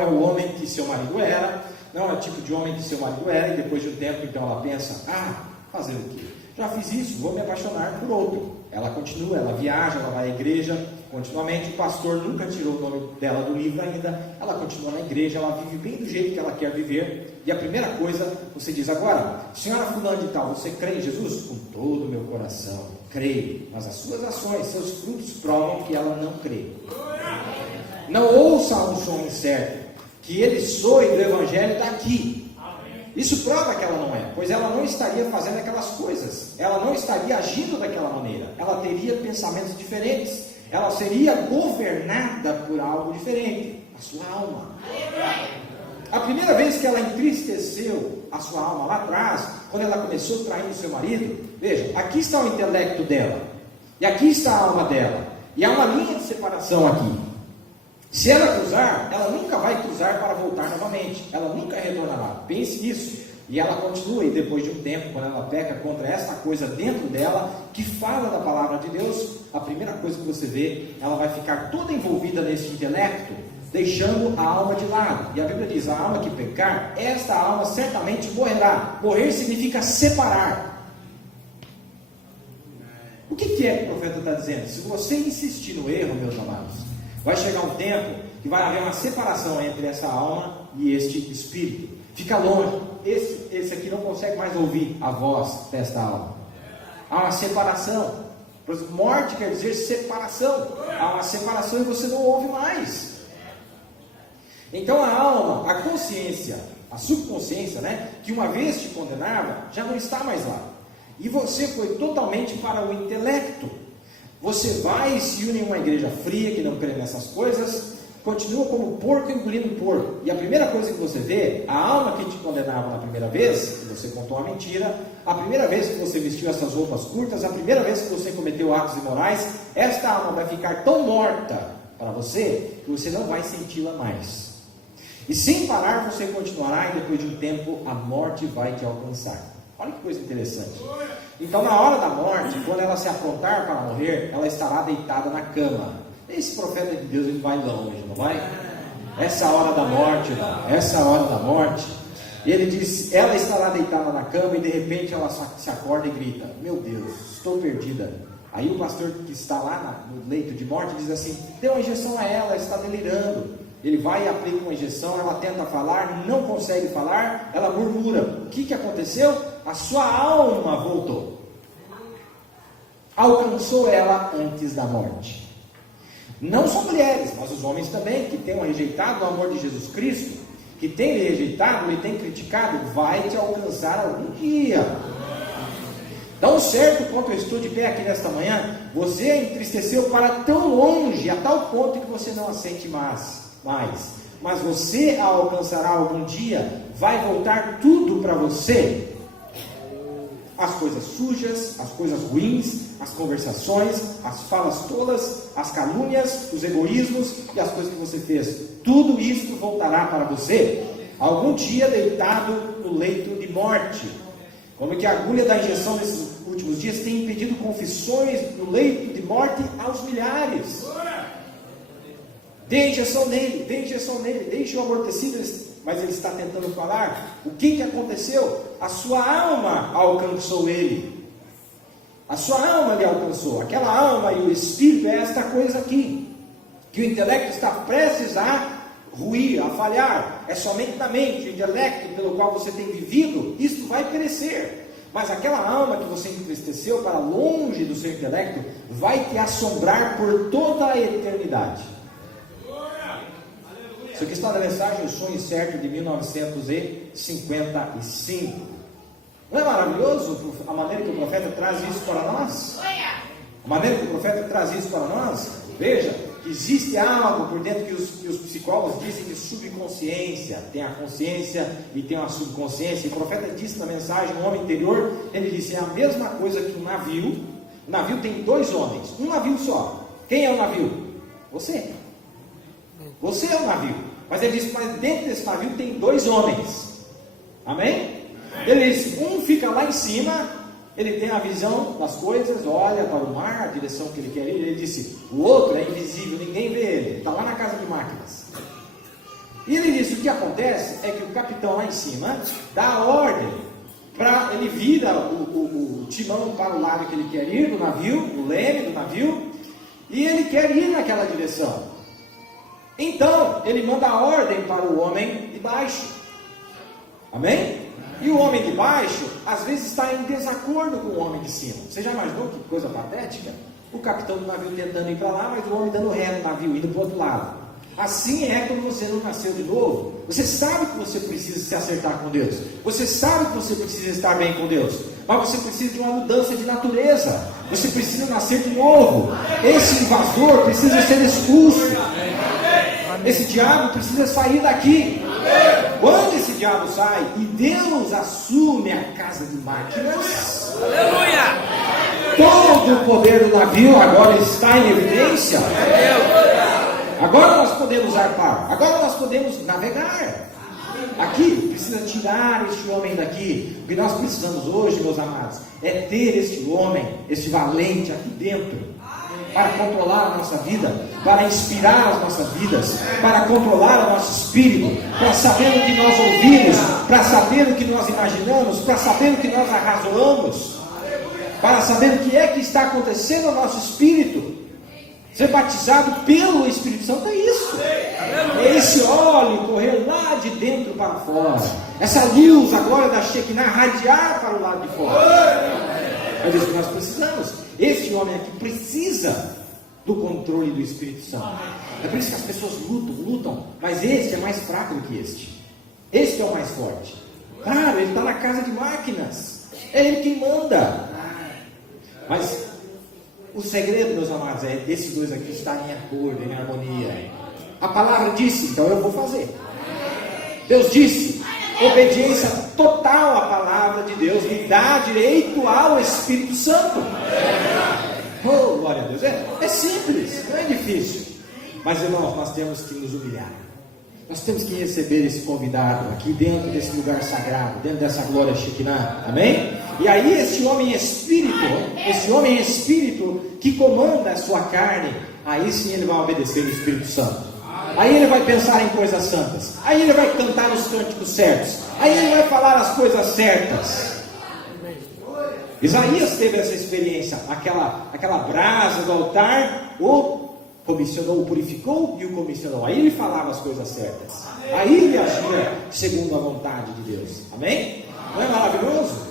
é o homem que seu marido era, não é o tipo de homem que seu marido era. E depois de um tempo então ela pensa: fazer o quê? Já fiz isso, vou me apaixonar por outro. Ela continua, ela viaja, ela vai à igreja continuamente. O pastor nunca tirou o nome dela do livro ainda. Ela continua na igreja, ela vive bem do jeito que ela quer viver. E a primeira coisa, você diz: agora, senhora fulana de tal, você crê em Jesus? Com todo o meu coração, creio. Mas as suas ações, seus frutos provam que ela não crê. Não ouça um som incerto, que ele soe do evangelho daqui. Isso prova que ela não é, pois ela não estaria fazendo aquelas coisas, ela não estaria agindo daquela maneira, ela teria pensamentos diferentes, ela seria governada por algo diferente, a sua alma. A primeira vez que ela entristeceu a sua alma lá atrás, quando ela começou traindo seu marido, veja, aqui está o intelecto dela, e aqui está a alma dela, e há uma linha de separação aqui. Se ela cruzar, ela nunca vai cruzar para voltar novamente, ela nunca retornará. Pense nisso. E ela continua, e depois de um tempo, quando ela peca contra esta coisa dentro dela, que fala da palavra de Deus, a primeira coisa que você vê, ela vai ficar toda envolvida nesse intelecto, deixando a alma de lado. E a Bíblia diz: a alma que pecar, esta alma certamente morrerá. Morrer significa separar. O que é que o profeta está dizendo? Se você insistir no erro, meus amados, vai chegar um tempo que vai haver uma separação entre essa alma e este espírito. Fica longe. Esse aqui não consegue mais ouvir a voz desta alma. Há uma separação. Morte quer dizer separação. Há uma separação e você não ouve mais. Então a alma, a consciência, a subconsciência, que uma vez te condenava, já não está mais lá. E você foi totalmente para o intelecto. Você vai e se une em uma igreja fria que não crê nessas coisas, continua como porco engolindo porco. E a primeira coisa que você vê, a alma que te condenava na primeira vez, que você contou uma mentira, a primeira vez que você vestiu essas roupas curtas, a primeira vez que você cometeu atos imorais, esta alma vai ficar tão morta para você que você não vai senti-la mais. E sem parar você continuará, e depois de um tempo a morte vai te alcançar. Olha que coisa interessante. Então, na hora da morte, quando ela se aprontar para morrer, ela estará deitada na cama. Esse profeta de Deus, ele vai longe, não vai? Essa hora da morte, não. Essa hora da morte. Ele diz, ela estará deitada na cama e de repente ela se acorda e grita: meu Deus, estou perdida. Aí o pastor que está lá no leito de morte diz assim: dê uma injeção a ela está delirando. Ele vai e aplica uma injeção, ela tenta falar, não consegue falar, ela murmura. O que aconteceu? A sua alma voltou. Alcançou ela antes da morte. Não só mulheres, mas os homens também, que tenham rejeitado o amor de Jesus Cristo, que tem rejeitado e tem criticado, vai te alcançar algum dia. Tão certo quanto eu estou de pé aqui nesta manhã, você entristeceu para tão longe, a tal ponto que você não a sente mais. Mas você a alcançará algum dia, vai voltar tudo para você. As coisas sujas, as coisas ruins, as conversações, as falas tolas, as calúnias, os egoísmos e as coisas que você fez. Tudo isso voltará para você, algum dia deitado no leito de morte. Como que a agulha da injeção nesses últimos dias tem impedido confissões no leito de morte aos milhares. Dê injeção nele, deixe o amortecido, mas ele está tentando falar. O que aconteceu? A sua alma alcançou ele. A sua alma lhe alcançou. Aquela alma e o espírito é esta coisa aqui, que o intelecto está prestes a ruir, a falhar. É somente na mente, o intelecto pelo qual você tem vivido, isso vai perecer. Mas aquela alma que você entristeceu para longe do seu intelecto, vai te assombrar por toda a eternidade. Isso aqui está na mensagem O Sonho Certo de 1955. Não é maravilhoso a maneira que o profeta traz isso para nós? A maneira que o profeta traz isso para nós? Veja, que existe algo por dentro que os psicólogos dizem de subconsciência. Tem a consciência e tem a subconsciência. E o profeta disse na mensagem, o homem interior, ele disse, é a mesma coisa que um navio. O navio tem dois homens, um navio só. Quem é o navio? Você. Você é o navio. Mas ele disse, mas dentro desse navio tem dois homens. Amém? Ele disse, um fica lá em cima, ele tem a visão das coisas, olha para o mar, a direção que ele quer ir. Ele disse, o outro é invisível, ninguém vê ele, está lá na casa de máquinas. E ele disse, o que acontece é que o capitão lá em cima dá a ordem, ele vira o timão para o lado que ele quer ir do navio, o leme do navio, e ele quer ir naquela direção. Então, ele manda a ordem para o homem de baixo. Amém? E o homem de baixo, às vezes, está em desacordo com o homem de cima. Você já imaginou que coisa patética? O capitão do navio tentando ir para lá, mas o homem dando ré no navio, indo para o outro lado. Assim é quando você não nasceu de novo. Você sabe que você precisa se acertar com Deus. Você sabe que você precisa estar bem com Deus. Mas você precisa de uma mudança de natureza. Você precisa nascer de novo. Esse invasor precisa ser expulso. Esse diabo precisa sair daqui. Quando esse diabo sai e Deus assume a casa de máquinas, aleluia! Todo o poder do navio agora está em evidência. Agora nós podemos zarpar. Agora nós podemos navegar. Aqui precisa tirar este homem daqui. O que nós precisamos hoje, meus amados, é ter este homem, este valente aqui dentro, para controlar a nossa vida, para inspirar as nossas vidas, para controlar o nosso espírito, para saber o que nós ouvimos, para saber o que nós imaginamos, para saber o que nós arrazoamos, para saber o que é que está acontecendo no nosso espírito. Ser batizado pelo Espírito Santo é isso. É esse óleo correr lá de dentro para fora. Essa luz, a glória da Shekinah, radiar para o lado de fora. É isso que nós precisamos. Este homem aqui precisa do controle do Espírito Santo. É por isso que as pessoas lutam, mas este é mais fraco do que este. Este é o mais forte. Claro, ele está na casa de máquinas. É ele quem manda. Mas o segredo, meus amados, é desses dois aqui estarem em acordo, em harmonia. A palavra disse, então eu vou fazer. Deus disse, obediência total à palavra de Deus me dá direito ao Espírito Santo. Oh, glória a Deus. É simples, não é difícil. Mas, irmãos, nós temos que nos humilhar. Nós temos que receber esse convidado aqui dentro desse lugar sagrado, dentro dessa glória Shekinah, amém? E aí esse homem espírito que comanda a sua carne, aí sim ele vai obedecer o Espírito Santo. Aí ele vai pensar em coisas santas, aí ele vai cantar os cânticos certos, aí ele vai falar as coisas certas. Isaías teve essa experiência, aquela brasa do altar, o comissionou, o purificou e o comissionou. Aí ele falava as coisas certas. Aí ele agia segundo a vontade de Deus. Amém? Não é maravilhoso?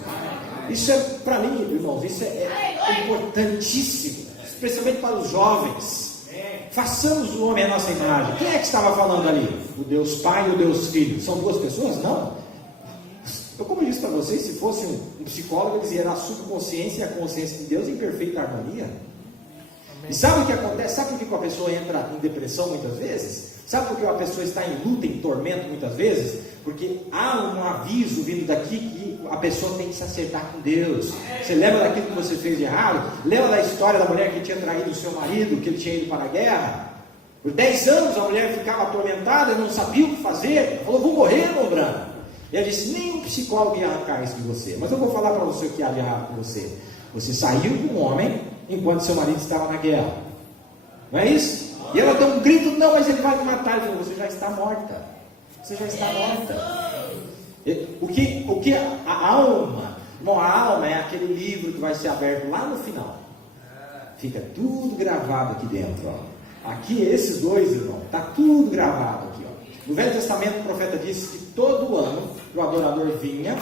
Isso é, para mim, irmãos, isso é importantíssimo, especialmente para os jovens. Façamos o homem à nossa imagem. Quem é que estava falando ali? O Deus Pai e o Deus Filho. São duas pessoas? Não. Eu, como eu disse para vocês, se fosse um psicólogo, ele dizia a subconsciência e a consciência de Deus em perfeita harmonia. E sabe o que acontece? Sabe por que a pessoa entra em depressão muitas vezes? Sabe por que a pessoa está em luta, em tormento muitas vezes? Porque há um aviso vindo daqui que a pessoa tem que se acertar com Deus. Você lembra daquilo que você fez de errado? Lembra da história da mulher que tinha traído o seu marido, que ele tinha ido para a guerra? Por 10 anos a mulher ficava atormentada, não sabia o que fazer. Falou, vou morrer, Lombrana. E ela disse, nenhum psicólogo ia arrancar isso de você. Mas eu vou falar para você o que há de errado com você. Você saiu com um homem enquanto seu marido estava na guerra. Não é isso? E ela deu um grito, não, mas ele vai me matar. Ele falou, você já está morta. Você já está morta. O que a alma, bom, a alma é aquele livro que vai ser aberto lá no final. Fica tudo gravado aqui dentro. Ó. Aqui, esses dois, irmão, está tudo gravado aqui. Ó. No Velho Testamento, o profeta disse que todo ano o adorador vinha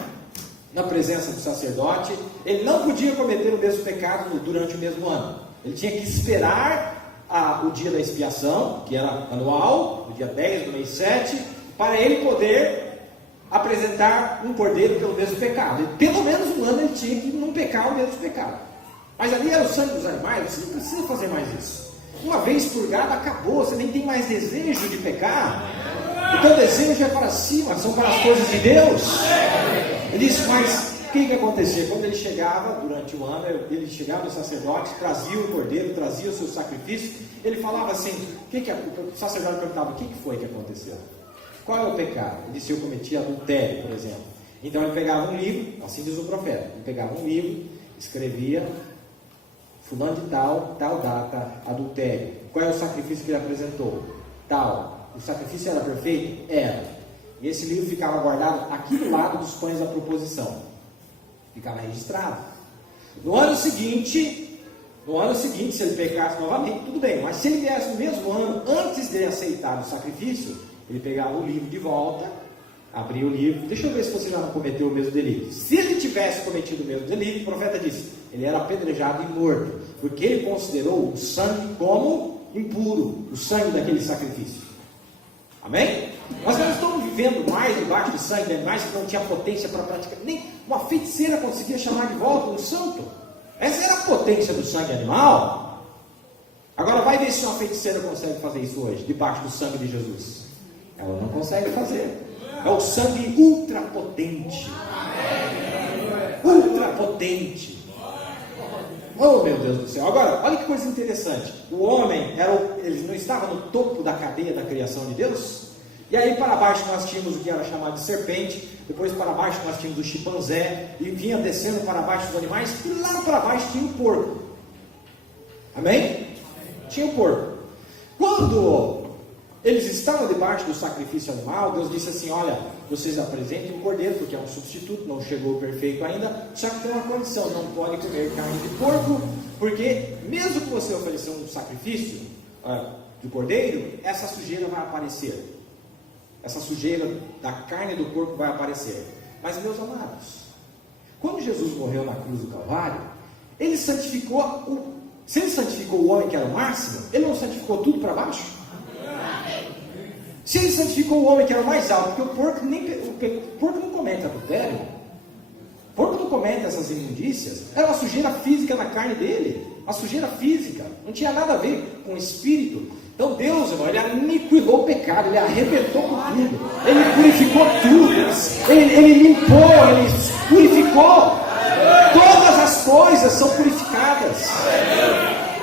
na presença do sacerdote, ele não podia cometer o mesmo pecado durante o mesmo ano. Ele tinha que esperar o dia da expiação, que era anual, no dia 10 do mês 7, para ele poder apresentar um cordeiro pelo mesmo pecado. E pelo menos um ano ele tinha que não pecar o mesmo pecado. Mas ali era o sangue dos animais, você não precisa fazer mais isso. Uma vez purgado, acabou, você nem tem mais desejo de pecar. O teu desejo é para cima, são para as coisas de Deus. Ele disse, mas o que acontecia? Quando ele chegava, durante o ano, ele chegava no sacerdote, trazia o cordeiro, trazia o seu sacrifício, ele falava assim, o sacerdote perguntava, o que foi que aconteceu? Qual é o pecado? Ele disse, eu cometi adultério, por exemplo. Então ele pegava um livro, assim diz o profeta, ele pegava um livro, escrevia, fulano de tal, tal data, adultério. Qual é o sacrifício que ele apresentou? Tal. O sacrifício era perfeito? Era. E esse livro ficava guardado aqui do lado dos pães da proposição. Ficava registrado. No ano seguinte, se ele pecasse novamente, tudo bem. Mas se ele viesse no mesmo ano, antes de ele aceitar o sacrifício, ele pegava o livro de volta, abria o livro. Deixa eu ver se você já não cometeu o mesmo delito. Se ele tivesse cometido o mesmo delito, o profeta disse, ele era apedrejado e morto. Porque ele considerou o sangue como impuro, o sangue daquele sacrifício. Amém? Mas nós estamos vivendo mais debaixo de sangue de animais que não tinha potência para praticar. Nem uma feiticeira conseguia chamar de volta um santo. Essa era a potência do sangue animal. Agora vai ver se uma feiticeira consegue fazer isso hoje, debaixo do sangue de Jesus. Ela não consegue fazer. É o sangue ultrapotente. Ultrapotente. Oh, meu Deus do céu. Agora, olha que coisa interessante. O homem, ele não estava no topo da cadeia da criação de Deus? E aí para baixo nós tínhamos o que era chamado de serpente, depois para baixo nós tínhamos o chimpanzé, e vinha descendo para baixo os animais, e lá para baixo tinha o porco. Amém? Tinha o porco. Quando eles estavam debaixo do sacrifício animal, Deus disse assim, olha, vocês apresentem o cordeiro, porque é um substituto, não chegou perfeito ainda, só que tem uma condição, não pode comer carne de porco, porque mesmo que você oferecer um sacrifício de cordeiro, essa sujeira vai aparecer. Essa sujeira da carne do porco vai aparecer. Mas, meus amados, quando Jesus morreu na cruz do Calvário, ele santificou, se ele santificou o homem que era o máximo, ele não santificou tudo para baixo? Se ele santificou o homem que era o mais alto, porque o porco não comete adultério, o porco não comete essas imundícias, era uma sujeira física na carne dele, a sujeira física, não tinha nada a ver com o espírito. Então Deus, irmão, ele aniquilou o pecado, ele arrebentou com tudo, ele purificou tudo, ele limpou, ele purificou, todas as coisas são purificadas,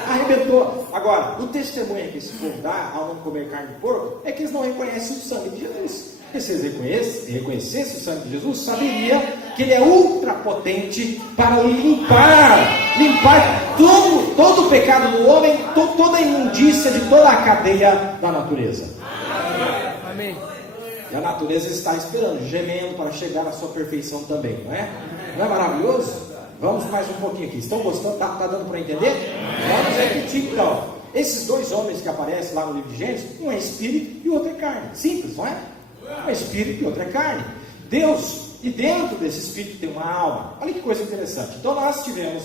arrebentou. Agora, o testemunho que esse povo dá ao não comer carne de porco é que eles não reconhecem o sangue de Jesus. Porque se eles reconhecessem o sangue de Jesus, saberia que ele é ultrapotente para limpar todo o pecado do homem, toda a imundícia de toda a cadeia da natureza. Amém. E a natureza está esperando, gemendo para chegar à sua perfeição também, não é? Não é maravilhoso? Vamos mais um pouquinho aqui. Estão gostando? Está dando para entender? Vamos repetir então. Esses dois homens que aparecem lá no livro de Gênesis, um é espírito e o outro é carne. Simples, não é? Um é espírito e o outro é carne. Deus, e dentro desse espírito tem uma alma. Olha que coisa interessante. Então nós tivemos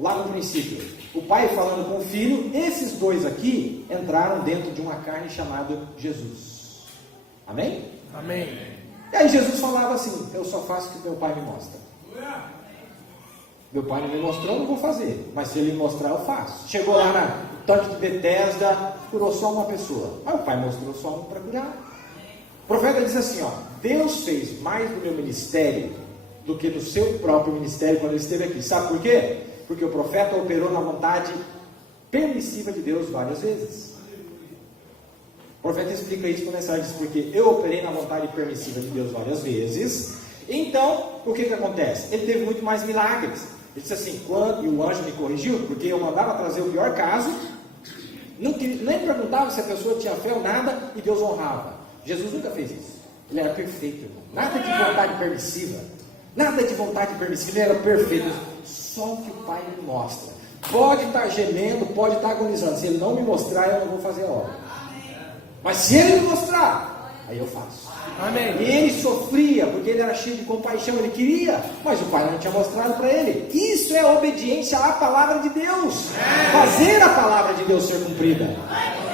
lá no princípio, o pai falando com o filho. Esses dois aqui entraram dentro de uma carne chamada Jesus. Amém? Amém. E aí Jesus falava assim: eu só faço o que meu pai me mostra. Meu pai não me mostrou, não vou fazer. Mas se ele me mostrar, eu faço. Chegou lá no tanque de Betesda, curou só uma pessoa. Mas o pai mostrou só um para curar. O profeta diz assim, ó: Deus fez mais do meu ministério do que do seu próprio ministério quando ele esteve aqui. Sabe por quê? Porque o profeta operou na vontade permissiva de Deus várias vezes. O profeta explica isso na mensagem, diz: porque eu operei na vontade permissiva de Deus várias vezes. Então, o que acontece? Ele teve muito mais milagres. Ele disse assim, e o anjo me corrigiu, porque eu mandava trazer o pior caso, nem perguntava se a pessoa tinha fé ou nada, e Deus honrava. Jesus nunca fez isso. Ele era perfeito, irmão. Nada de vontade permissiva. Nada de vontade permissiva. Ele era perfeito. Só o que o Pai me mostra. Pode estar gemendo, pode estar agonizando. Se ele não me mostrar, eu não vou fazer a obra. Mas se ele me mostrar, aí eu faço. Amém. E ele sofria, porque ele era cheio de compaixão, ele queria, mas o pai não tinha mostrado para ele. Isso é obediência à palavra de Deus. Fazer a palavra de Deus ser cumprida.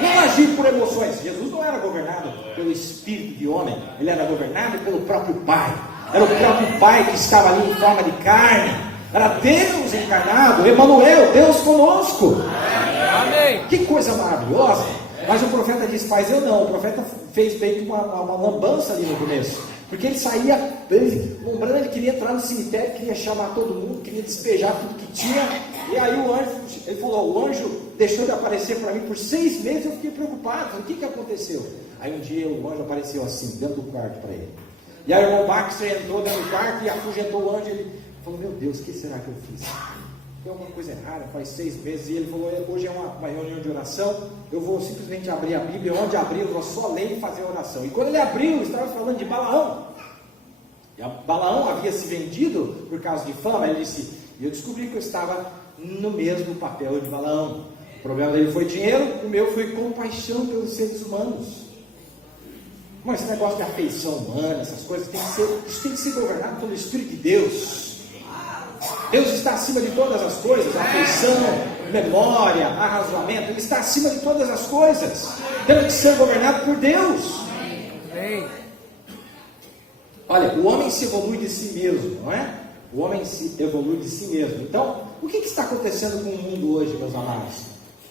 Não agir por emoções. Jesus não era governado pelo espírito de homem, ele era governado pelo próprio Pai. Era o próprio Pai que estava ali em forma de carne. Era Deus encarnado, Emanuel, Deus conosco. Amém. Que coisa maravilhosa. Mas o profeta disse: faz eu não. O profeta fez bem uma lambança ali no começo. Porque ele saía, lembrando, ele queria entrar no cemitério, queria chamar todo mundo, queria despejar tudo que tinha. E aí o anjo, ele falou: o anjo deixou de aparecer para mim por 6 meses. Eu fiquei preocupado. Falei: o que aconteceu? Aí um dia o anjo apareceu assim, dentro do quarto para ele. E aí o irmão Baxter entrou dentro do quarto e afugentou o anjo. Ele falou: meu Deus, o que será que eu fiz? Tem alguma coisa errada, faz 6 meses. E ele falou: hoje é uma reunião de oração, eu vou simplesmente abrir a Bíblia. Onde abrir, eu vou só ler e fazer a oração. E quando ele abriu, estava falando de Balaão. E Balaão havia se vendido por causa de fama. Ele disse: e eu descobri que eu estava no mesmo papel de Balaão. O problema dele foi dinheiro, o meu foi compaixão pelos seres humanos. Mas esse negócio de afeição humana, essas coisas, isso tem que ser governado pelo Espírito de Deus. Deus está acima de todas as coisas. Afeição, memória, arrazoamento, Ele está acima de todas as coisas. Temos que ser governado por Deus. Amém. Olha, o homem se evolui de si mesmo, não é? O homem se evolui de si mesmo. Então, o que está acontecendo com o mundo hoje, meus amados?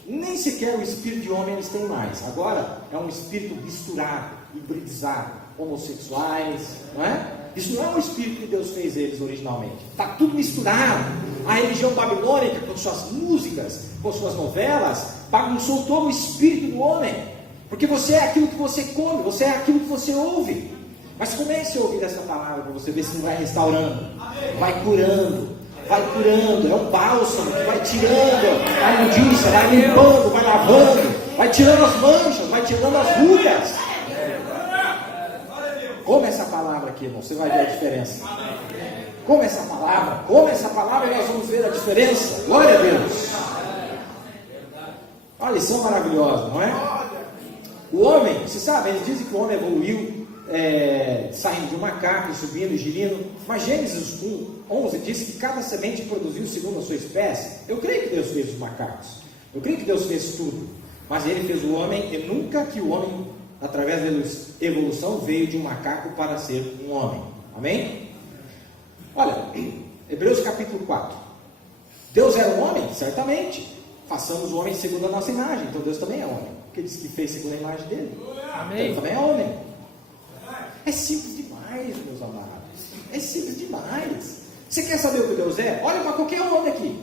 Nem sequer o espírito de homem eles têm mais. Agora é um espírito misturado, hibridizado, homossexuais, não é? Isso não é o espírito que Deus fez eles originalmente. Está tudo misturado. A religião babilônica, com suas músicas, com suas novelas, bagunçou todo o espírito do homem. Porque você é aquilo que você come, você é aquilo que você ouve. Mas comece a ouvir essa palavra para você ver se não vai restaurando, vai curando, é um bálsamo que vai tirando a imundícia, vai limpando, vai lavando, vai tirando as manchas, vai tirando as rugas. Come essa palavra aqui, irmão, você vai ver a diferença. Come essa palavra e nós vamos ver a diferença. Glória a Deus. Uma lição maravilhosa, não é? O homem, você sabe, eles dizem que o homem evoluiu saindo de um macaco, subindo, girindo. Mas Gênesis 1:11 diz que cada semente produziu segundo a sua espécie. Eu creio que Deus fez os macacos, eu creio que Deus fez tudo, mas Ele fez o homem. E nunca que o homem, através da evolução, veio de um macaco para ser um homem. Amém? Olha, Hebreus capítulo 4. Deus era um homem? Certamente. Façamos o homem segundo a nossa imagem. Então Deus também é homem, porque Ele disse que fez segundo a imagem dele. Amém. Então também é homem. É simples demais, meus amados. É simples demais. Você quer saber o que Deus é? Olha para qualquer homem aqui.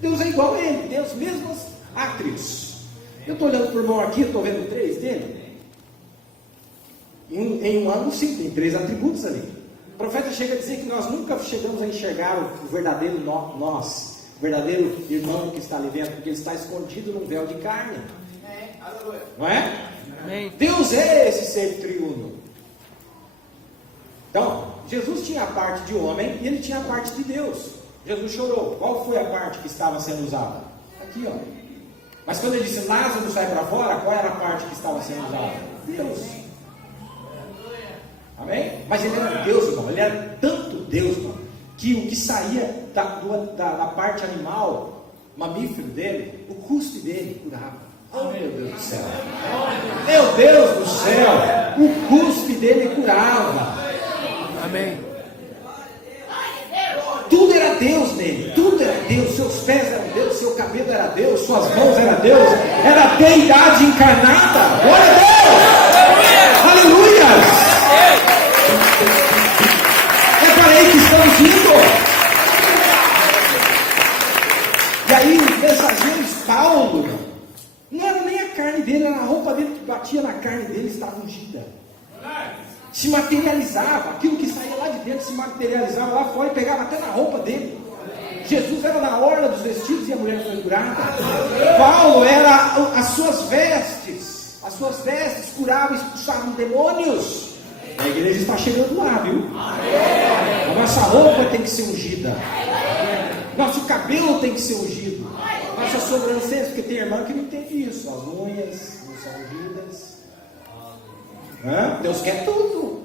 Deus é igual a ele, tem os mesmos átrios. Eu estou olhando para o irmão aqui, estou vendo 3 dele. Em um ângulo, sim, tem 3 atributos ali. O profeta chega a dizer que nós nunca chegamos a enxergar o verdadeiro nós, o verdadeiro irmão que está ali dentro, porque ele está escondido num véu de carne. Não é? Amém. Deus é esse ser triuno. Então, Jesus tinha a parte de homem e ele tinha a parte de Deus. Jesus chorou. Qual foi a parte que estava sendo usada? Aqui, ó. Mas quando ele disse Lázaro sai para fora, qual era a parte que estava sendo usada? Deus. Amém? Mas ele era Deus, irmão. Ele era tanto Deus, irmão, que o que saía da parte animal, mamífero dele, o cuspe dele curava. Oh, meu Deus do céu. Meu Deus do céu. O cuspe dele curava. Amém. Tudo era Deus nele. Tudo era Deus. Seus pés eram Deus. Seu cabelo era Deus. Suas mãos eram Deus. Era a deidade encarnada. Glória a Deus. Aleluia. É para aí que estamos indo. E aí os mensageiros Paulo, não era nem a carne dele, era a roupa dele que batia na carne dele, estava ungida. Se materializava, aquilo que saía lá de dentro se materializava lá fora e pegava até na roupa dele. Jesus era na orla dos vestidos e a mulher foi curada. Paulo era as suas vestes curavam e expulsavam demônios. A igreja está chegando lá, viu? A nossa roupa tem que ser ungida. Nosso cabelo tem que ser ungido. Nossas sobrancelhas, porque tem irmã que não entende isso. As unhas não são ungidas. Deus quer tudo.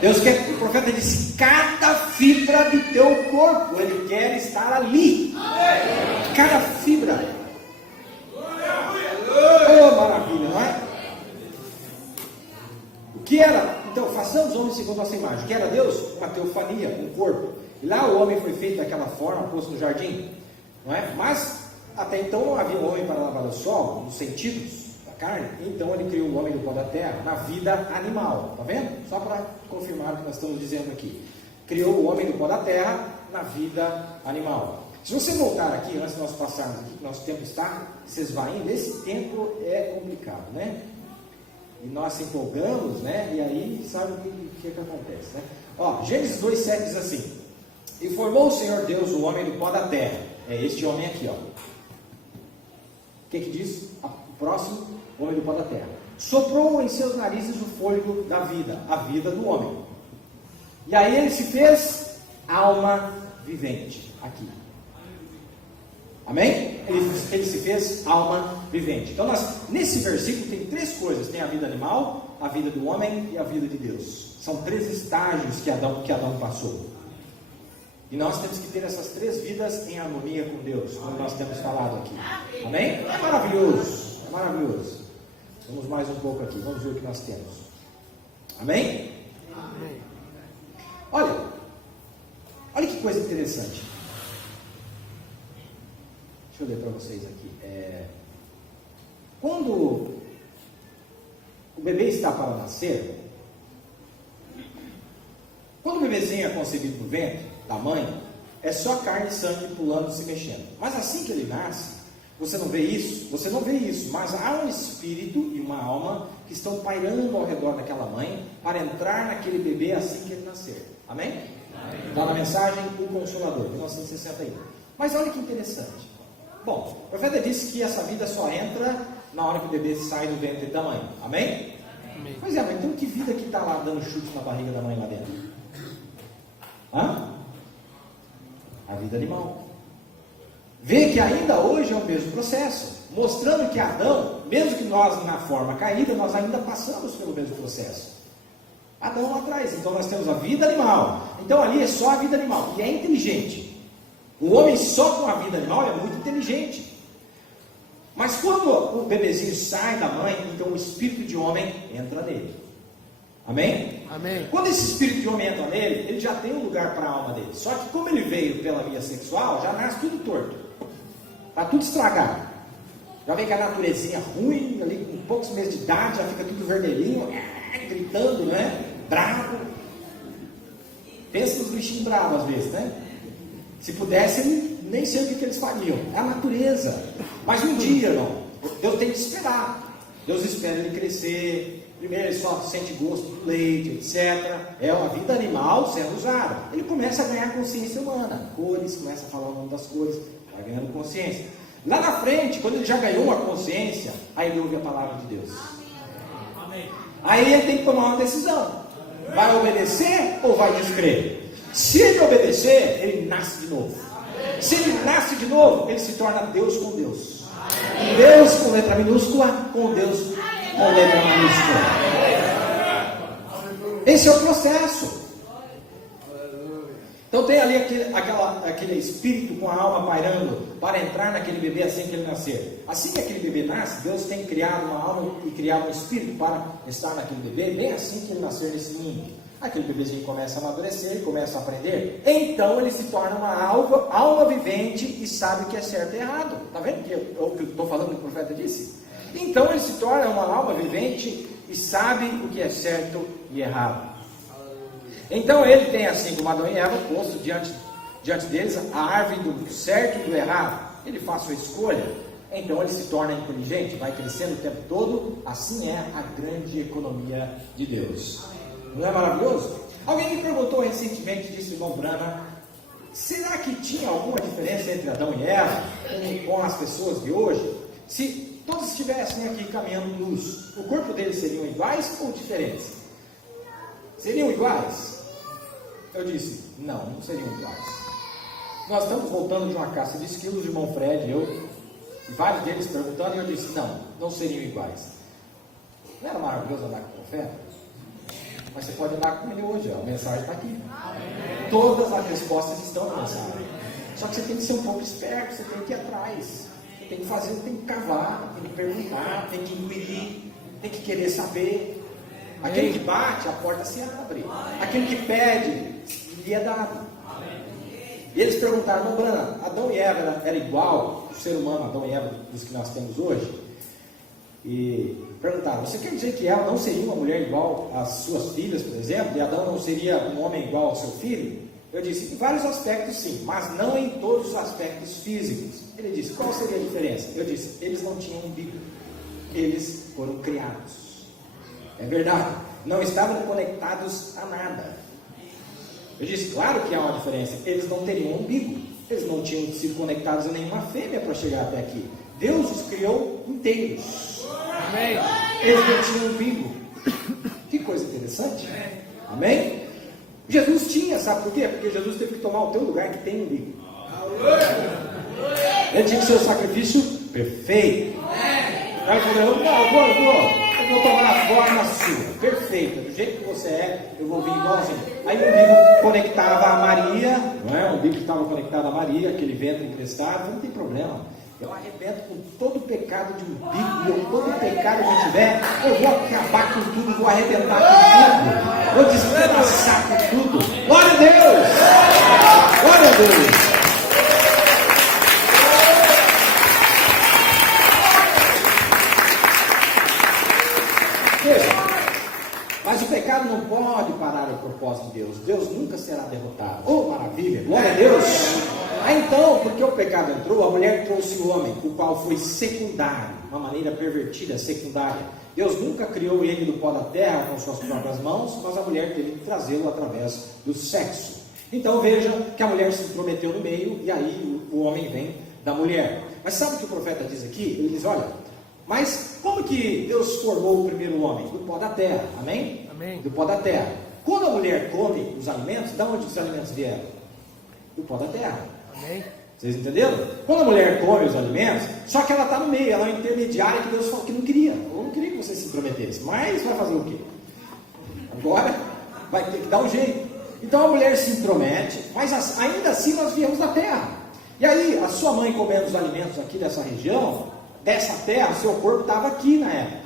Deus quer, o profeta disse, cada fibra do teu corpo, Ele quer estar ali. Cada fibra. Oh, maravilha, não é? O que era? Então, façamos homem segundo a nossa imagem. O que era Deus? Uma teofania, um corpo. E lá o homem foi feito daquela forma, posto no jardim. Não é? Mas, até então não havia homem para lavar o sol, nos sentidos da carne. Então ele criou o homem do pó da terra, na vida animal. Está vendo? Só para confirmar o que nós estamos dizendo aqui. Criou o homem do pó da terra, na vida animal. Se você voltar aqui, antes de nós passarmos aqui, que nosso tempo está se esvaindo, esse tempo é complicado, né? E nós se empolgamos, né? E aí, sabe o que acontece, né? Ó, Gênesis 2,7 diz assim: e formou o Senhor Deus o homem do pó da terra. É este homem aqui, ó. O que diz? O próximo, o homem do pó da terra. Soprou em seus narizes o fôlego da vida, a vida do homem. E aí ele se fez alma vivente. Aqui. Amém? Ele se fez alma vivente. Então, nesse versículo tem 3 coisas. Tem a vida animal, a vida do homem e a vida de Deus. São 3 estágios que Adão passou. E nós temos que ter essas 3 vidas em harmonia com Deus, como nós temos falado aqui. Amém? É maravilhoso. É maravilhoso. Vamos mais um pouco aqui. Vamos ver o que nós temos. Amém? Amém. Olha que coisa interessante. Deixa eu ler para vocês aqui. Quando o bebê está para nascer, quando o bebezinho é concebido no ventre da mãe, é só carne e sangue pulando e se mexendo. Mas assim que ele nasce, você não vê isso? Você não vê isso, mas há um espírito e uma alma que estão pairando ao redor daquela mãe para entrar naquele bebê assim que ele nascer. Amém? Está na mensagem O Consolador, 1961. Mas olha que interessante. Bom, o profeta disse que essa vida só entra na hora que o bebê sai do ventre da mãe. Amém? Amém. Pois é, mas então que vida que está lá dando chute na barriga da mãe lá dentro? A vida animal. Vê que ainda hoje é o mesmo processo, mostrando que Adão, mesmo que nós na forma caída, nós ainda passamos pelo mesmo processo. Adão lá atrás, então nós temos a vida animal. Então ali é só a vida animal, e é inteligente. O homem só com a vida animal é muito inteligente. Mas quando o bebezinho sai da mãe, então o espírito de homem entra nele. Amém? Amém. Quando esse espírito de homem entra nele, ele já tem um lugar para a alma dele. Só que como ele veio pela via sexual, já nasce tudo torto. Está tudo estragado. Já vem com a naturezinha ruim, ali com poucos meses de idade, já fica tudo vermelhinho, gritando, né? Bravo. Pensa nos bichinhos bravos às vezes, né? Se pudesse, ele nem sei o que eles fariam, é a natureza. Mas um dia, irmão, Deus tem que esperar. Deus espera ele crescer. Primeiro ele só sente gosto do leite, etc. É uma vida animal sendo usada. Ele começa a ganhar consciência humana. Cores, começa a falar o nome das cores, vai ganhando consciência. Lá na frente, quando ele já ganhou uma consciência, aí ele ouve a palavra de Deus. Aí ele tem que tomar uma decisão. Vai obedecer ou vai descrer? Se ele obedecer, ele nasce de novo. Se ele nasce de novo, ele se torna Deus com Deus. Deus com letra minúscula, com Deus com letra maiúscula. Esse é o processo. Então tem ali aquele espírito com a alma pairando para entrar naquele bebê assim que ele nascer. Assim que aquele bebê nasce, Deus tem criado uma alma e criado um espírito para estar naquele bebê, bem assim que ele nascer nesse mundo. Aquele bebezinho começa a amadurecer, começa a aprender. Então ele se torna uma alma vivente e sabe o que é certo e errado. Está vendo o que eu estou falando que o profeta disse? Então ele se torna uma alma vivente e sabe o que é certo e errado. Então ele tem, assim como Adão e Eva, posto diante deles a árvore do certo e do errado. Ele faz sua escolha. Então ele se torna inteligente, vai crescendo o tempo todo. Assim é a grande economia de Deus. Não é maravilhoso? Alguém me perguntou recentemente, disse o irmão Branham, será que tinha alguma diferença entre Adão e Eva com as pessoas de hoje? Se todos estivessem aqui caminhando nus, o corpo deles seriam iguais ou diferentes? Seriam iguais? Eu disse, não seriam iguais. Nós estamos voltando de uma caça de esquilos, o irmão Fred, eu, e vários deles perguntando, e eu disse, não seriam iguais. Não era maravilhoso andar com o profeta? Mas você pode andar com ele hoje, a mensagem está aqui. Todas as respostas estão na mensagem. Só que você tem que ser um pouco esperto, você tem que ir atrás. Você tem que fazer, tem que cavar, tem que perguntar, tem que inquirir, tem que querer saber. Aquele que bate, a porta se abre. Aquele que pede, lhe é dado. E eles perguntaram, não, Brana, Adão e Eva era igual, o ser humano, Adão e Eva, dos que nós temos hoje? E perguntaram, você quer dizer que ela não seria uma mulher igual às suas filhas, por exemplo? E Adão não seria um homem igual ao seu filho? Eu disse, em vários aspectos sim, mas não em todos os aspectos físicos. Ele disse, qual seria a diferença? Eu disse, eles não tinham umbigo. Eles foram criados. É verdade, não estavam conectados a nada. Eu disse, claro que há uma diferença. Eles não teriam umbigo. Eles não tinham sido conectados a nenhuma fêmea para chegar até aqui. Deus os criou inteiros. Amém? Eles não tinham umbigo. Que coisa interessante. Amém? Jesus tinha, sabe por quê? Porque Jesus teve que tomar o teu lugar que tem umbigo. Ele tinha que ser o sacrifício perfeito. Aí ele falou, eu vou tomar a forma sua, perfeita, do jeito que você é, eu vou vir igualzinho. Aí o umbigo conectava a Maria, não é? O umbigo estava conectado a Maria, aquele ventre emprestado, não tem problema. Eu arrebento com todo o pecado de umbigo, todo o pecado que tiver, eu vou acabar com tudo, vou arrebentar com tudo, vou despedaçar com tudo. Glória a Deus! Glória a Deus! Mas o pecado não pode parar o propósito de Deus. Deus nunca será derrotado. Oh, maravilha! Glória a Deus! Então, porque o pecado entrou, a mulher trouxe o homem, o qual foi secundário, uma maneira pervertida, secundária. Deus nunca criou ele do pó da terra com suas próprias mãos, mas a mulher teve que trazê-lo através do sexo. Então veja que a mulher se intrometeu no meio, e aí o homem vem da mulher. Mas sabe o que o profeta diz aqui? Ele diz, olha, mas como que Deus formou o primeiro homem? Do pó da terra, amém? Amém. Do pó da terra. Quando a mulher come os alimentos, de onde os alimentos vieram? Do pó da terra. Amém. Vocês entenderam? Quando a mulher come os alimentos, só que ela está no meio, ela é uma intermediária que Deus falou que não queria. Eu não queria que você se intrometesse, mas vai fazer o quê? Agora vai ter que dar um jeito. Então a mulher se intromete, mas ainda assim nós viemos da terra. E aí, a sua mãe comendo os alimentos aqui dessa região, dessa terra, seu corpo estava aqui na época.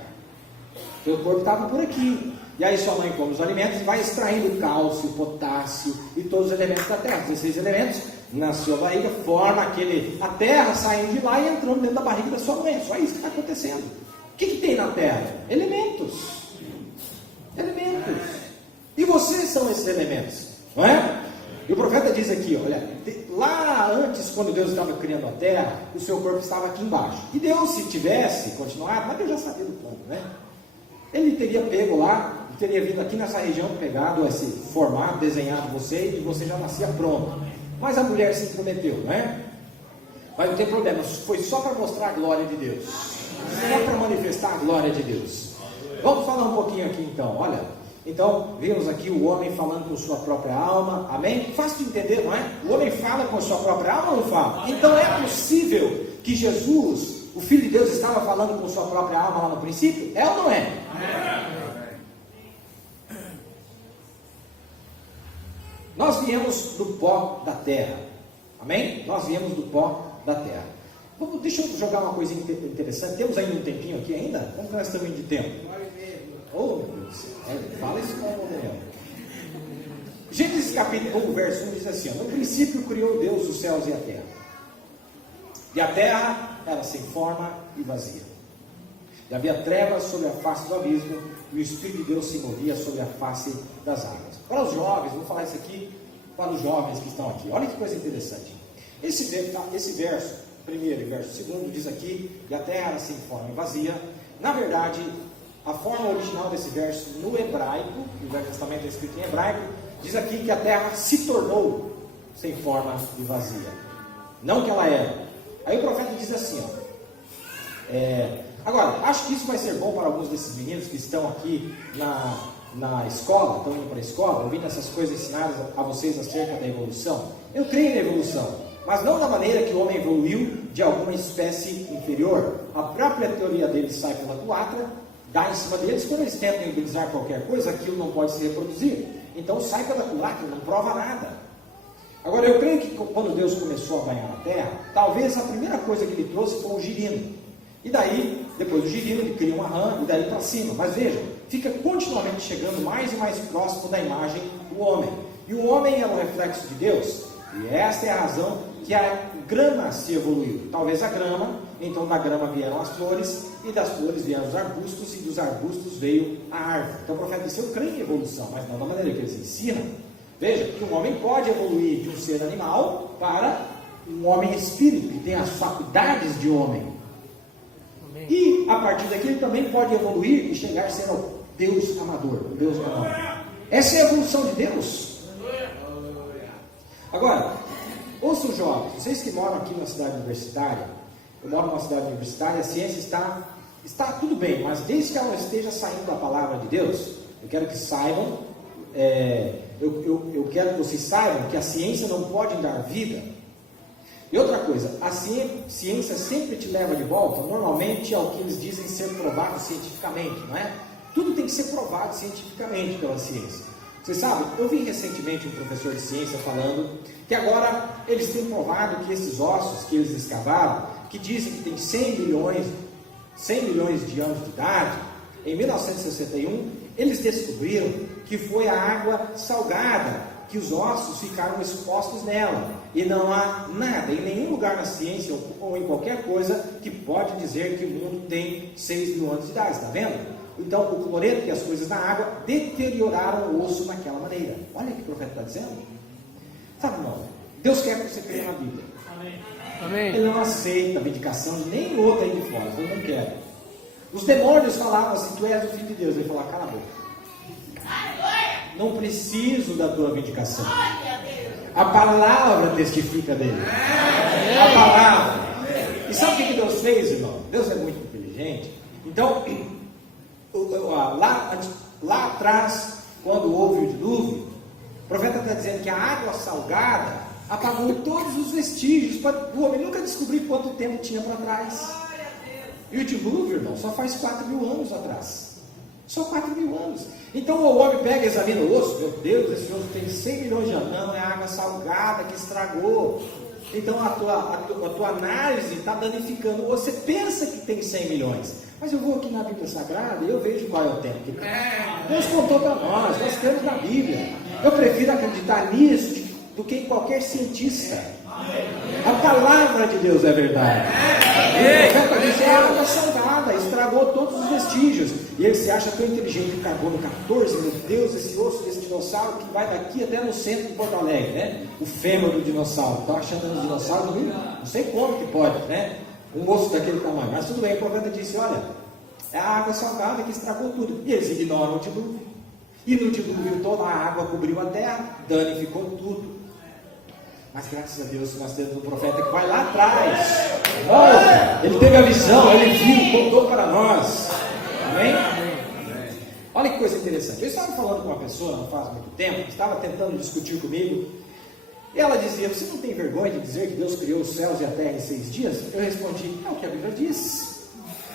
Seu corpo estava por aqui. E aí sua mãe come os alimentos e vai extraindo cálcio, potássio e todos os elementos da terra. 16 elementos na sua barriga, forma a terra saindo de lá e entrando dentro da barriga da sua mãe. Só isso que está acontecendo. O que tem na terra? Elementos. Elementos. E vocês são esses elementos, não é? E o profeta diz aqui, olha, lá antes, quando Deus estava criando a terra, o seu corpo estava aqui embaixo. E Deus, se tivesse continuado, mas Deus já sabia do plano, né? Ele teria pego lá, teria vindo aqui nessa região, pegado esse formato, desenhado você, e você já nascia pronto. Mas a mulher se intrometeu, não é? Mas não tem problema, foi só para mostrar a glória de Deus. Só para manifestar a glória de Deus. Vamos falar um pouquinho aqui então, olha. Então, vimos aqui o homem falando com sua própria alma, amém? Fácil de entender, não é? O homem fala com sua própria alma ou não fala? Então é possível que Jesus, o Filho de Deus, estava falando com sua própria alma lá no princípio? É ou não é? Nós viemos do pó da terra, amém? Nós viemos do pó da terra. Deixa eu jogar uma coisa interessante. Temos ainda um tempinho aqui ainda? Como que nós estamos indo de tempo? Oh, meu Deus do céu. Fala isso com o Daniel. Gênesis capítulo 1, verso 1 diz assim: no princípio criou Deus os céus e a terra. E a terra era sem forma e vazia. E havia trevas sobre a face do abismo, e o Espírito de Deus se movia sobre a face das águas. Para os jovens, vou falar isso aqui para os jovens que estão aqui. Olha que coisa interessante. Esse verso, primeiro e verso segundo, diz aqui: e a terra era sem forma e vazia. Na verdade, a forma original desse verso no hebraico, o Velho Testamento é escrito em hebraico, diz aqui que a terra se tornou sem forma e vazia. Não que ela era. Aí o profeta diz assim, agora, acho que isso vai ser bom para alguns desses meninos que estão aqui na escola, estão indo para a escola, ouvindo essas coisas ensinadas a vocês acerca da evolução. Eu creio na evolução, mas não da maneira que o homem evoluiu de alguma espécie inferior. A própria teoria deles sai pela culatra, dá em cima deles, quando eles tentam utilizar qualquer coisa, aquilo não pode se reproduzir. Então sai pela culatra, não prova nada. Agora, eu creio que quando Deus começou a banhar a terra, talvez a primeira coisa que ele trouxe foi o girino. E daí, depois do girino, ele cria uma rã, e daí para cima. Mas veja, fica continuamente chegando mais e mais próximo da imagem do homem. E o homem é um reflexo de Deus. E esta é a razão que a grama se evoluiu. Talvez a grama, então da grama vieram as flores, e das flores vieram os arbustos, e dos arbustos veio a árvore. Então o profeta disse: eu creio em evolução, mas não da maneira que eles ensinam. Veja, que um homem pode evoluir de um ser animal para um homem espírito, que tem as faculdades de homem. Amém. E a partir daqui ele também pode evoluir e chegar a ser o Deus amador, o Deus menor. Essa é a evolução de Deus. Agora, ouçam jovens, vocês que moram aqui na cidade universitária, eu moro numa cidade universitária, a ciência está tudo bem, mas desde que ela esteja saindo da palavra de Deus, eu quero que saibam, eu quero que vocês saibam que a ciência não pode dar vida. E outra coisa, a ciência sempre te leva de volta, normalmente, ao que eles dizem ser provado cientificamente, não é? Tudo tem que ser provado cientificamente pela ciência. Vocês sabem, eu vi recentemente um professor de ciência falando que agora eles têm provado que esses ossos que eles escavaram, que dizem que tem 100 milhões de anos de idade, em 1961, eles descobriram que foi a água salgada, que os ossos ficaram expostos nela. E não há nada, em nenhum lugar na ciência ou em qualquer coisa que pode dizer que o mundo tem 6 mil anos de idade, está vendo? Então o cloreto e as coisas na água deterioraram o osso naquela maneira. Olha o que o profeta está dizendo. Sabe, não? Deus quer que você creia na Bíblia. Amém. Ele não aceita a medicação de nem outra aí de fora, ele não quer. Os demônios falavam assim: tu és o Filho de Deus. Ele falou: cala a boca. Não preciso da tua vindicação. A palavra testifica dele. A palavra. E sabe o que Deus fez, irmão? Deus é muito inteligente. Então, lá atrás, quando houve o dilúvio, o profeta está dizendo que a água salgada apagou todos os vestígios. O homem nunca descobriu quanto tempo tinha para trás. E o dilúvio, irmão, só faz 4 mil anos atrás. Só 4 mil anos. Então o homem pega e examina o osso. Meu Deus, esse osso tem 100 milhões de anos. Não, é água salgada que estragou. Então a tua análise está danificando. Você pensa que tem 100 milhões. Mas eu vou aqui na Bíblia Sagrada e eu vejo qual é o tempo que tem. Deus contou para nós cremos na Bíblia. Eu prefiro acreditar nisso do que em qualquer cientista. A palavra de Deus é verdade. O profeta disse: é água salgada. nada, estragou todos os vestígios. E ele se acha tão inteligente, o carbono 14, meu Deus, esse osso desse dinossauro que vai daqui até no centro de Porto Alegre, né? O fêmur do dinossauro. Estão achando no dinossauro, não sei como que pode, né? Um osso daquele tamanho. Mas tudo bem, o profeta disse, olha, é a água salgada que estragou tudo. E eles ignoram o dilúvio. E no dilúvio toda a água cobriu a terra, danificou tudo. Mas graças a Deus nós temos um profeta que vai lá atrás. Oh, ele teve a visão, ele viu, contou para nós. Amém? Olha que coisa interessante. Eu estava falando com uma pessoa não faz muito tempo, que estava tentando discutir comigo. E ela dizia, você não tem vergonha de dizer que Deus criou os céus e a terra em 6 dias? Eu respondi, é o que a Bíblia diz.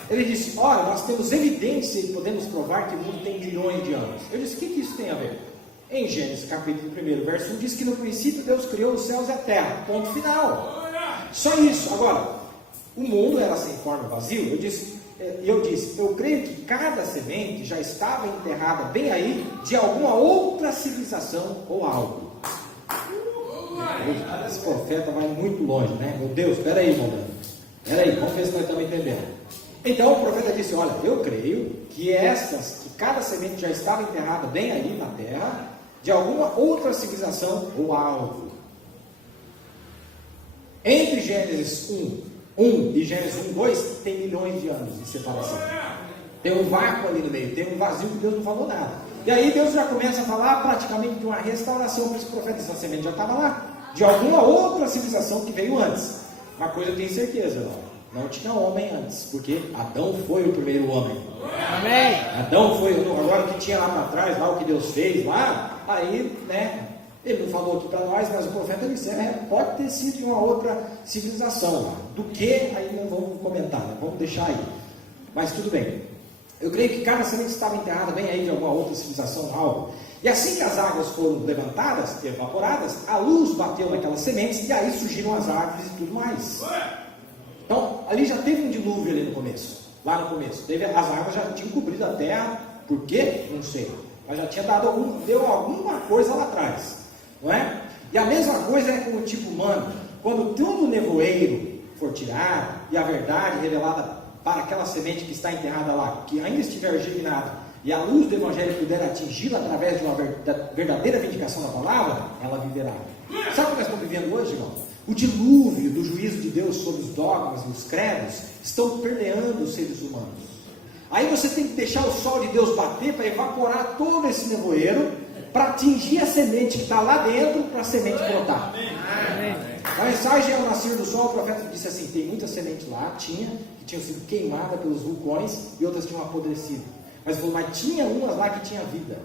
Ele disse, olha, nós temos evidência e podemos provar que o mundo tem milhões de anos. Eu disse, o que isso tem a ver? Em Gênesis capítulo 1, verso 1, diz que no princípio Deus criou os céus e a terra. Ponto final. Só isso. Agora, o mundo era sem forma, vazio. Eu disse, eu creio que cada semente já estava enterrada bem aí de alguma outra civilização ou algo. Esse profeta vai muito longe, né? Meu Deus, espera aí, irmão. Espera aí, vamos ver se nós estamos entendendo. Então o profeta disse, olha, eu creio que cada semente já estava enterrada bem aí na terra, de alguma outra civilização ou algo. Entre Gênesis 1 e Gênesis 1:2 tem milhões de anos de separação. Tem um vácuo ali no meio, tem um vazio que Deus não falou nada. E aí Deus já começa a falar praticamente de uma restauração para esse profeta. Essa semente já estava lá, de alguma outra civilização que veio antes. Uma coisa eu tenho certeza, não tinha homem antes, porque Adão foi o primeiro homem. Amém. Adão foi, agora o que tinha lá para trás, lá o que Deus fez lá, aí, né, ele não falou aqui para nós, mas o profeta disse, pode ter sido de uma outra civilização lá. Do que, aí não vamos comentar, né? Vamos deixar aí. Mas tudo bem. Eu creio que cada semente estava enterrada bem aí de alguma outra civilização, algo. E assim que as águas foram levantadas, evaporadas, a luz bateu naquelas sementes e aí surgiram as árvores e tudo mais. Então, ali já teve um dilúvio ali no começo. Lá no começo. As águas já tinham cobrido a terra. Por quê? Não sei. Mas já tinha deu alguma coisa lá atrás. Não é? E a mesma coisa é com o tipo humano. Quando todo o nevoeiro for tirado e a verdade revelada para aquela semente que está enterrada lá, que ainda estiver germinada, e a luz do Evangelho puder atingi-la através de uma verdadeira vindicação da palavra, ela viverá. Sabe o que nós estamos vivendo hoje, irmão? O dilúvio do juízo de Deus sobre os dogmas e os credos estão permeando os seres humanos. Aí você tem que deixar o sol de Deus bater para evaporar todo esse nevoeiro, para atingir a semente que está lá dentro, para a semente brotar. Na mensagem ao nascer do sol, o profeta disse assim, tem muita semente lá, que tinham sido queimadas pelos vulcões e outras tinham apodrecido. Mas tinha umas lá que tinha vida.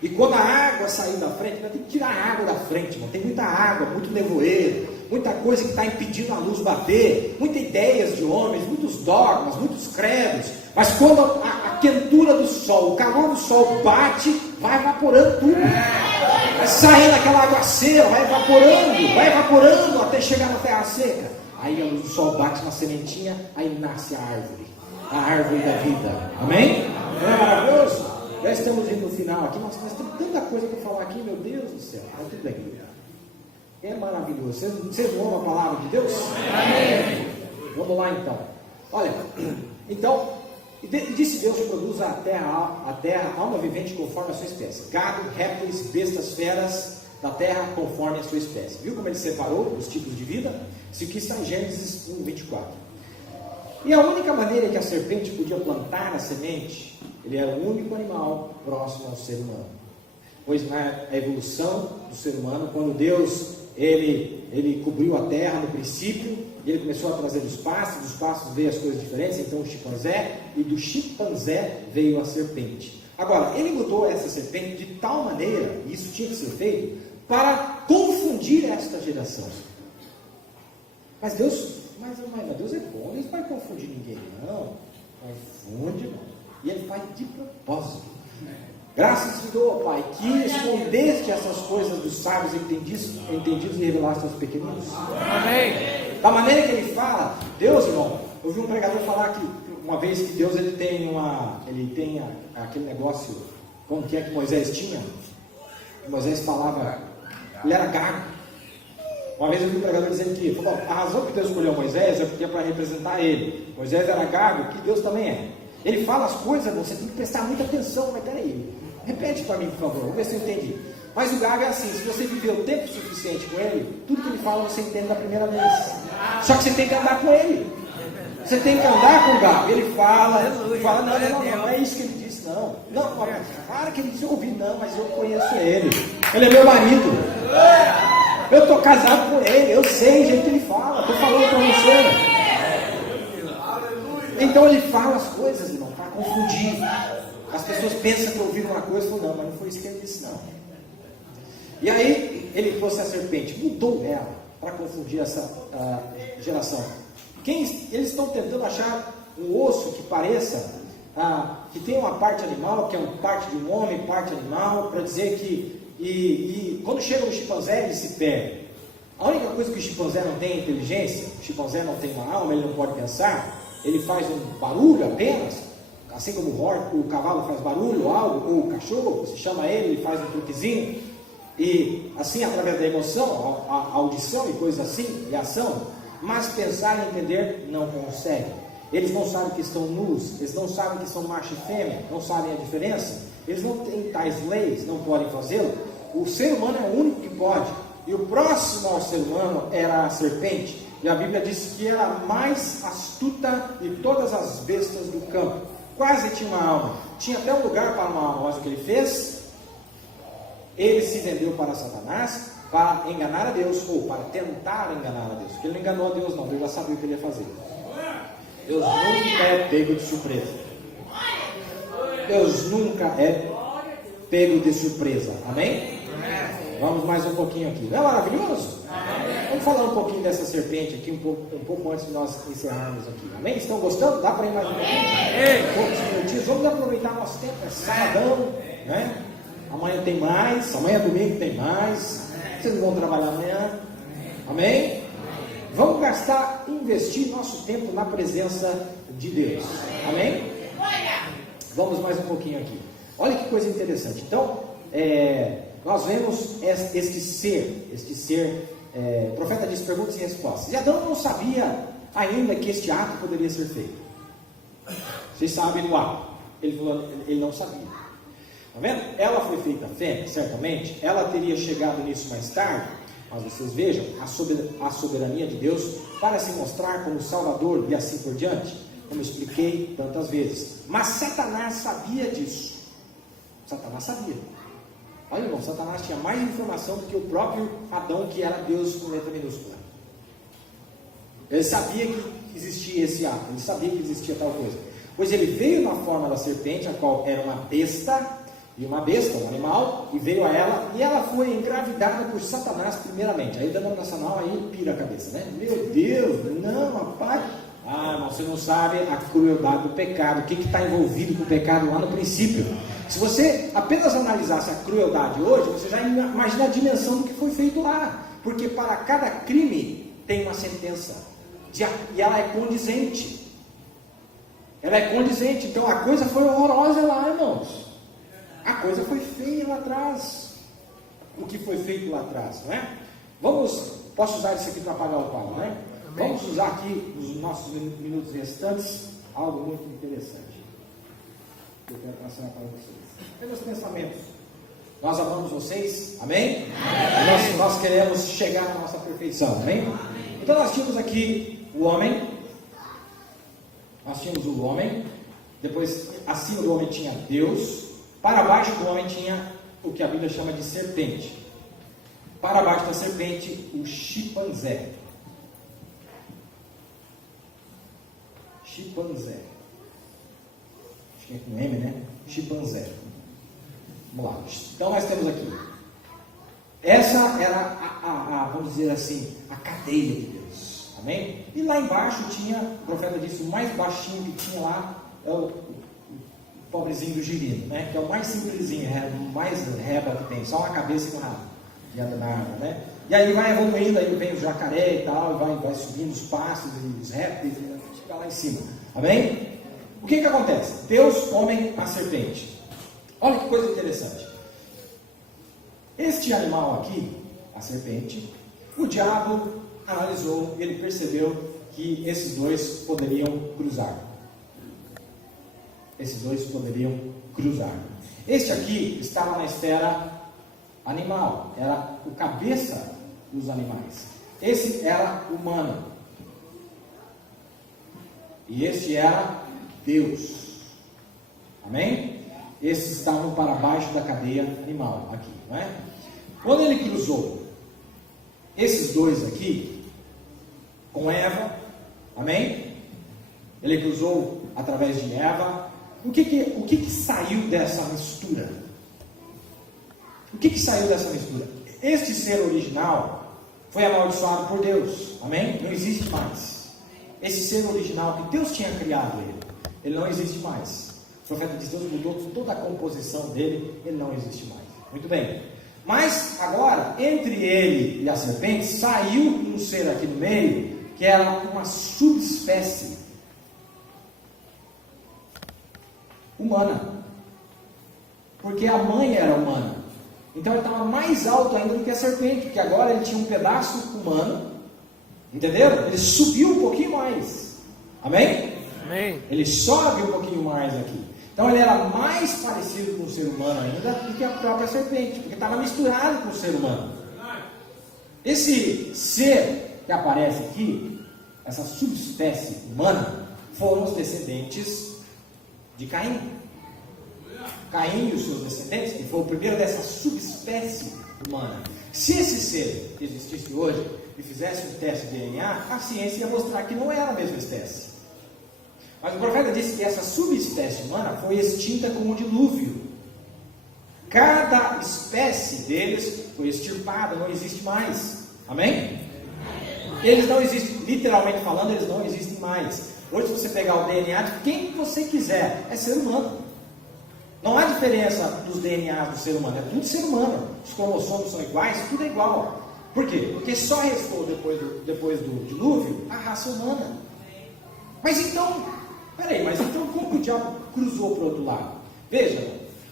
E quando a água saiu da frente, tem que tirar a água da frente, irmão. Tem muita água, muito nevoeiro, muita coisa que está impedindo a luz bater, muitas ideias de homens, muitos dogmas, muitos credos. Mas quando a quentura do sol, o calor do sol bate, vai evaporando tudo. Vai saindo aquela aguaceira, vai evaporando até chegar na terra seca. Aí a luz do sol bate na sementinha, aí nasce a árvore da vida. Amém? Não é maravilhoso? Já estamos indo no final aqui, mas nós temos tanta coisa para falar aqui, meu Deus do céu. Mas tudo bem. É maravilhoso. Vocês não amam a palavra de Deus? Amém. Vamos lá então. Olha, então, disse Deus que produz a terra alma vivente conforme a sua espécie. Gado, répteis, bestas, feras da terra conforme a sua espécie. Viu como ele separou os tipos de vida? Isso aqui está em Gênesis 1:24. E a única maneira que a serpente podia plantar a semente, ele era o único animal próximo ao ser humano. Pois na evolução do ser humano, quando Deus ele cobriu a terra no princípio, e ele começou a trazer os pastos, dos pastos veio as coisas diferentes, então o chimpanzé, e do chimpanzé veio a serpente. Agora, ele mudou essa serpente de tal maneira, e isso tinha que ser feito, para confundir esta geração. Mas Deus é bom, Deus não vai confundir ninguém, não. Confunde, não. E ele faz de propósito. Graças te dou, Pai, que escondeste essas coisas dos sábios entendidos e revelaste aos pequeninos. Amém. Da maneira que ele fala, Deus, irmão, eu vi um pregador falar que uma vez que Deus ele tem aquele negócio, como que é que Moisés tinha? Moisés falava, ele era gago. Uma vez eu vi um pregador dizendo que a razão que Deus escolheu Moisés é porque é para representar ele. Moisés era gago, que Deus também é. Ele fala as coisas, você tem que prestar muita atenção, mas peraí, repete para mim, por favor, vamos ver se eu entendi. Mas o gago é assim, se você viver o tempo suficiente com ele, tudo que ele fala você entende da primeira vez. Só que você tem que andar com ele. Você tem que andar com o gago. Ele fala, não é isso que ele disse, não. Não, para que ele disse, eu ouvi, não, mas eu conheço ele. Ele é meu marido. Eu estou casado com ele, eu sei o jeito que ele fala, estou falando para você. Então ele fala as coisas, irmão, para confundir. As pessoas pensam que ouviram uma coisa e falam, não, mas não foi isso que ele disse, não. E aí ele trouxe a serpente, mudou ela para confundir essa geração. Eles estão tentando achar um osso que pareça, que tem uma parte animal, que é uma parte de um homem, parte animal, para dizer que. E quando chega no chimpanzé, ele se perde. A única coisa que o chimpanzé não tem é inteligência, o chimpanzé não tem uma alma, ele não pode pensar, ele faz um barulho apenas, assim como o cavalo faz barulho, algo, ou o cachorro, você chama ele faz um truquezinho, e assim, através da emoção, a audição e coisas assim, e ação, mas pensar e entender não consegue. Eles não sabem que estão nus, eles não sabem que são macho e fêmea, não sabem a diferença, eles não têm tais leis, não podem fazê-lo. O ser humano é o único que pode, e o próximo ao ser humano era a serpente, e a Bíblia diz que era a mais astuta de todas as bestas do campo, quase tinha uma alma, tinha até um lugar para uma alma, mas o que ele fez? Ele se vendeu para Satanás, para enganar a Deus, ou para tentar enganar a Deus, porque ele não enganou a Deus não, Deus já sabia o que ele ia fazer. Deus nunca é pego de surpresa. Deus nunca é pego de surpresa, amém? Vamos mais um pouquinho aqui, não é maravilhoso? Vamos falar um pouquinho dessa serpente aqui, um pouco antes de nós encerrarmos aqui, amém? Estão gostando? Dá para ir mais um pouquinho? Poucos minutinhos, vamos aproveitar nosso tempo, é sabadão, né? Amanhã tem mais, amanhã domingo tem mais, vocês não vão trabalhar amanhã, amém? Vamos gastar, investir nosso tempo na presença de Deus, amém? Vamos mais um pouquinho aqui, olha que coisa interessante. Então, nós vemos este ser, profeta diz perguntas e respostas, e Adão não sabia ainda que este ato poderia ser feito. Vocês sabem do ato, ele falou, ele não sabia. Está vendo? Ela foi feita fêmea, certamente. Ela teria chegado nisso mais tarde. Mas vocês vejam a soberania de Deus para se mostrar como Salvador e assim por diante. Como eu expliquei tantas vezes. Mas Satanás sabia disso. Satanás sabia. Olha, irmão, Satanás tinha mais informação do que o próprio Adão, que era Deus com letra minúscula. Ele sabia que existia esse ato. Ele sabia que existia tal coisa. Pois ele veio na forma da serpente, a qual era uma besta. E uma besta, um animal, e veio a ela, e ela foi engravidada por Satanás primeiramente. Aí o denominacional aí pira a cabeça, né? Meu Deus, não, rapaz. Mas você não sabe a crueldade do pecado, o que está envolvido com o pecado lá no princípio. Se você apenas analisasse a crueldade hoje, você já imagina a dimensão do que foi feito lá. Porque para cada crime tem uma sentença, e ela é condizente. Ela é condizente, então a coisa foi horrorosa lá, irmãos. A coisa foi feia lá atrás. O que foi feito lá atrás, não é? Posso usar isso aqui para apagar o pau, né? Amém. Vamos usar aqui nos nossos minutos restantes algo muito interessante que eu quero passar para vocês. Pelos pensamentos. Nós amamos vocês, amém? Nós queremos chegar à nossa perfeição, amém? Então nós tínhamos aqui o homem. Depois acima do homem tinha Deus. Para baixo do homem tinha o que a Bíblia chama de serpente. Para baixo da serpente, o chimpanzé. Chimpanzé. Acho que é com M, né? Chimpanzé. Vamos lá. Então nós temos aqui. Essa era vamos dizer assim, a cadeia de Deus. Amém? E lá embaixo tinha, o profeta disse, o mais baixinho que tinha lá é o pobrezinho do girino, né? Que é o mais simplesinho, o mais reba que tem, só uma cabeça e um rabo, e anda na árvore, né? E aí vai evoluindo, aí vem o jacaré e tal, e vai subindo os passos e os répteis, e fica lá em cima, amém? O que acontece? Deus, homem, a serpente. Olha que coisa interessante. Este animal aqui, a serpente, O diabo analisou e ele percebeu que esses dois poderiam cruzar. Esses dois poderiam cruzar. Este aqui estava na esfera animal, era o cabeça dos animais. Esse era humano. E este era Deus. Amém? Esses estavam para baixo da cadeia animal, aqui, não é? Quando ele cruzou esses dois aqui, com Eva, amém? Ele cruzou através de Eva. O que saiu dessa mistura? O que saiu dessa mistura? Este ser original foi amaldiçoado por Deus, amém? Não existe mais. Esse ser original que Deus tinha criado ele não existe mais. O profeta diz: Deus mudou toda a composição dele, ele não existe mais. Muito bem. Mas agora, entre ele e a serpente, saiu um ser aqui no meio, que era uma subespécie humana. Porque a mãe era humana. Então ele estava mais alto ainda do que a serpente, porque agora ele tinha um pedaço humano. Entendeu? Ele subiu um pouquinho mais. Amém? Amém. Ele sobe um pouquinho mais aqui. Então ele era mais parecido com o ser humano ainda do que a própria serpente, porque estava misturado com o ser humano. Esse ser que aparece aqui, essa subespécie humana, foram os descendentes de Caim. Caim e os seus descendentes, que foi o primeiro dessa subespécie humana. Se esse ser existisse hoje e fizesse um teste de DNA, a ciência ia mostrar que não era a mesma espécie. Mas o profeta disse que essa subespécie humana foi extinta com o dilúvio. Cada espécie deles foi extirpada, não existe mais. Amém? Eles não existem, literalmente falando, eles não existem mais. Hoje, se você pegar o DNA de quem você quiser, é ser humano. Não há diferença dos DNAs do ser humano, é tudo ser humano. Os cromossomos são iguais, tudo é igual. Por quê? Porque só restou depois do dilúvio a raça humana. Mas então, como o diabo cruzou para o outro lado? Veja,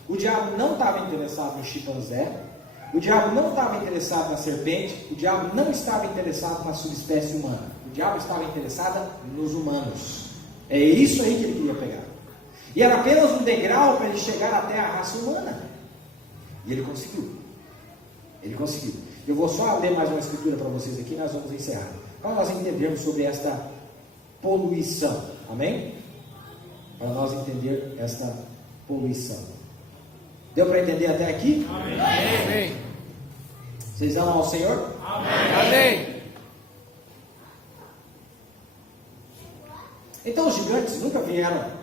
o diabo não estava interessado no chimpanzé, o diabo não estava interessado na serpente, o diabo não estava interessado na subespécie humana. O diabo estava interessado nos humanos. É isso aí que ele queria pegar. E era apenas um degrau para ele chegar até a raça humana. E ele conseguiu. Ele conseguiu. Eu vou só ler mais uma escritura para vocês aqui e nós vamos encerrar. Para nós entendermos sobre esta poluição. Amém? Para nós entender esta poluição. Deu para entender até aqui? Amém. Vocês amam ao Senhor? Amém. Então os gigantes nunca vieram.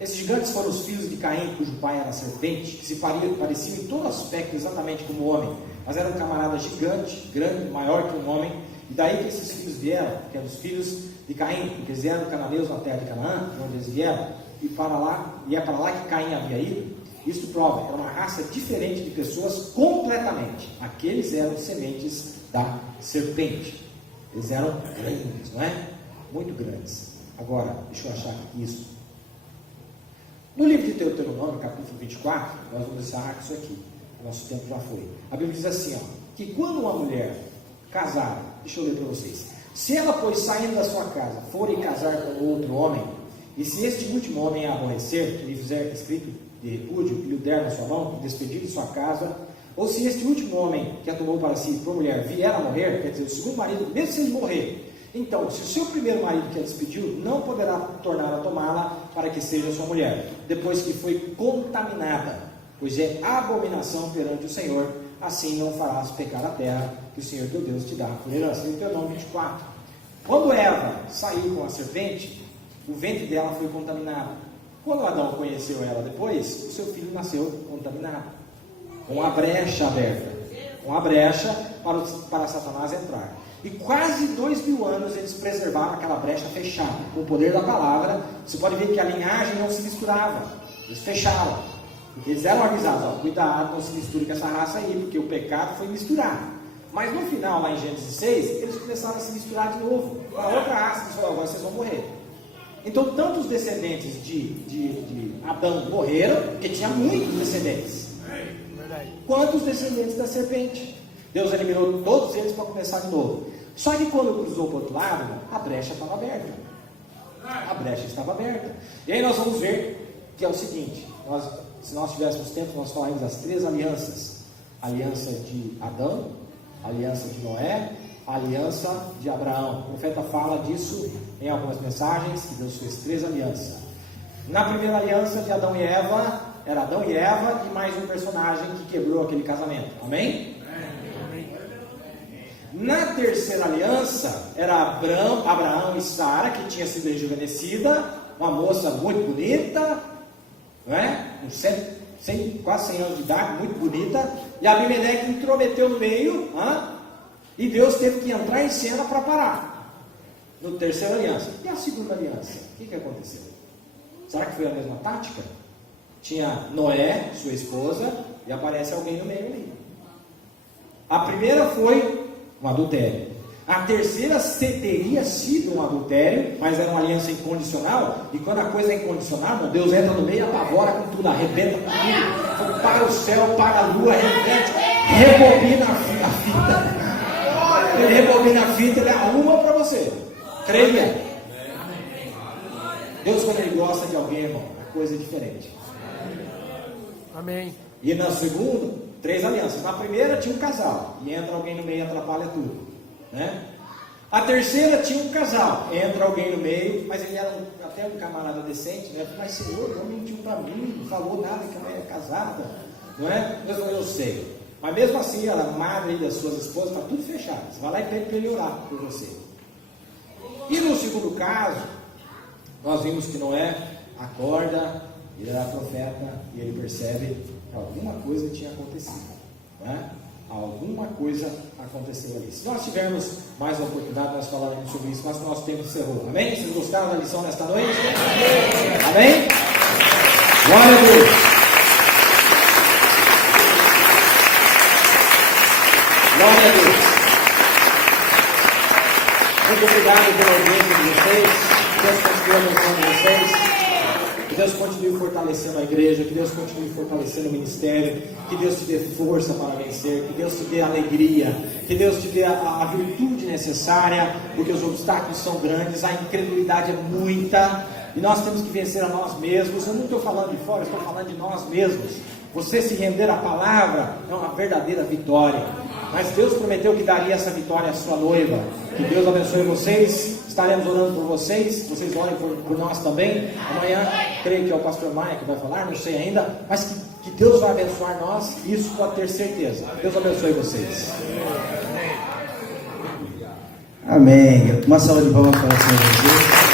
Esses gigantes foram os filhos de Caim, cujo pai era a serpente, que se pareciam em todo aspecto exatamente como o homem, mas era um camarada gigante, grande, maior que um homem. E daí que esses filhos vieram, que eram os filhos de Caim, porque eles eram cananeus na terra de Canaã, de onde eles vieram, e é para lá que Caim havia ido. Isso prova, era uma raça diferente de pessoas completamente. Aqueles eram sementes da serpente. Eles eram grandes, não é? Muito grandes. Agora, deixa eu achar aqui isso. No livro de Deuteronômio, capítulo 24, nós vamos encerrar com isso aqui. O nosso tempo já foi. A Bíblia diz assim, que quando uma mulher casar, deixa eu ler para vocês. Se ela, pois, saindo da sua casa, for e casar com outro homem, e se este último homem a aborrecer, que lhe fizer escrito de repúdio, que lhe der na sua mão, e despedir de sua casa, ou se este último homem que a tomou para si por mulher vier a morrer, quer dizer, o segundo marido, mesmo se ele morrer, então, se o seu primeiro marido que a despediu, não poderá tornar a tomá-la para que seja sua mulher, depois que foi contaminada, pois é abominação perante o Senhor, assim não farás pecar a terra que o Senhor teu Deus te dá por herança. Deuteronômio 24. Quando Eva saiu com a serpente, o ventre dela foi contaminado. Quando Adão conheceu ela depois, o seu filho nasceu contaminado, com a brecha aberta, com a brecha para Satanás entrar. E quase 2000 anos eles preservaram aquela brecha fechada. Com o poder da palavra, você pode ver que a linhagem não se misturava. Eles fecharam. Porque eles eram avisados, cuidado, não se misture com essa raça aí, porque o pecado foi misturar. Mas no final, lá em Gênesis 6, eles começaram a se misturar de novo. Com a outra raça, eles falaram, agora vocês vão morrer. Então, tanto os descendentes de Adão morreram, porque tinha muitos descendentes, quanto os descendentes da serpente. Deus eliminou todos eles para começar de novo. Só que quando cruzou para o outro lado, a brecha estava aberta. A brecha estava aberta. E aí nós vamos ver que é o seguinte: se nós tivéssemos tempo, nós falaremos das 3 alianças: a aliança de Adão, a aliança de Noé, a aliança de Abraão. O profeta fala disso em algumas mensagens, que Deus fez 3 alianças. Na primeira aliança de Adão e Eva, era Adão e Eva e mais um personagem que quebrou aquele casamento. Amém? Na terceira aliança, era Abraão e Sara, que tinha sido rejuvenescida, uma moça muito bonita, não é? Quase 100 anos de idade, muito bonita, e Abimeleque intrometeu no meio, e Deus teve que entrar em cena para parar. No terceira aliança. E a segunda aliança? O que aconteceu? Será que foi a mesma tática? Tinha Noé, sua esposa, e aparece alguém no meio ali. A primeira foi um adultério. A terceira teria sido um adultério, mas era uma aliança incondicional. E quando a coisa é incondicional, Deus entra no meio e apavora com tudo, arrebenta com tudo, para o céu, para a lua, rebobina a fita. Ele rebobina a fita, ele arruma para você. Creia. Deus, quando Ele gosta de alguém, irmão, a coisa é diferente. Amém. E na segunda, 3 alianças. Na primeira tinha um casal, e entra alguém no meio e atrapalha tudo, né? A terceira tinha um casal, entra alguém no meio, mas ele era até um camarada decente, né? Mas Senhor, não mentiu para mim, não falou nada que ela é casada, não é? Deus falou, eu sei. Mas mesmo assim, ela, madre das suas esposas, está tudo fechado. Você vai lá e pede para ele orar por você. E no segundo caso, nós vimos que Noé acorda, ele era profeta e ele percebe que alguma coisa tinha acontecido, né? Alguma coisa aconteceu ali. Se nós tivermos mais uma oportunidade, nós falaremos sobre isso, mas o nosso tempo encerrou. Amém? Vocês gostaram da lição nesta noite? Amém? Glória a Deus! Glória a Deus! Muito obrigado pela audiência de vocês. Deus continue abençoando vocês. Que Deus continue fortalecendo a igreja, que Deus continue fortalecendo o ministério, que Deus te dê força para vencer, que Deus te dê alegria, que Deus te dê a virtude necessária, porque os obstáculos são grandes, a incredulidade é muita, e nós temos que vencer a nós mesmos. Eu não estou falando de fora, eu estou falando de nós mesmos. Você se render à palavra é uma verdadeira vitória, mas Deus prometeu que daria essa vitória à sua noiva. Que Deus abençoe vocês. Estaremos orando por vocês, vocês orem por nós também. Amanhã, creio que é o pastor Maia que vai falar, não sei ainda, mas que Deus vai abençoar nós, isso pode ter certeza. Deus abençoe vocês. Amém. Uma salva de palmas para o Senhor Jesus.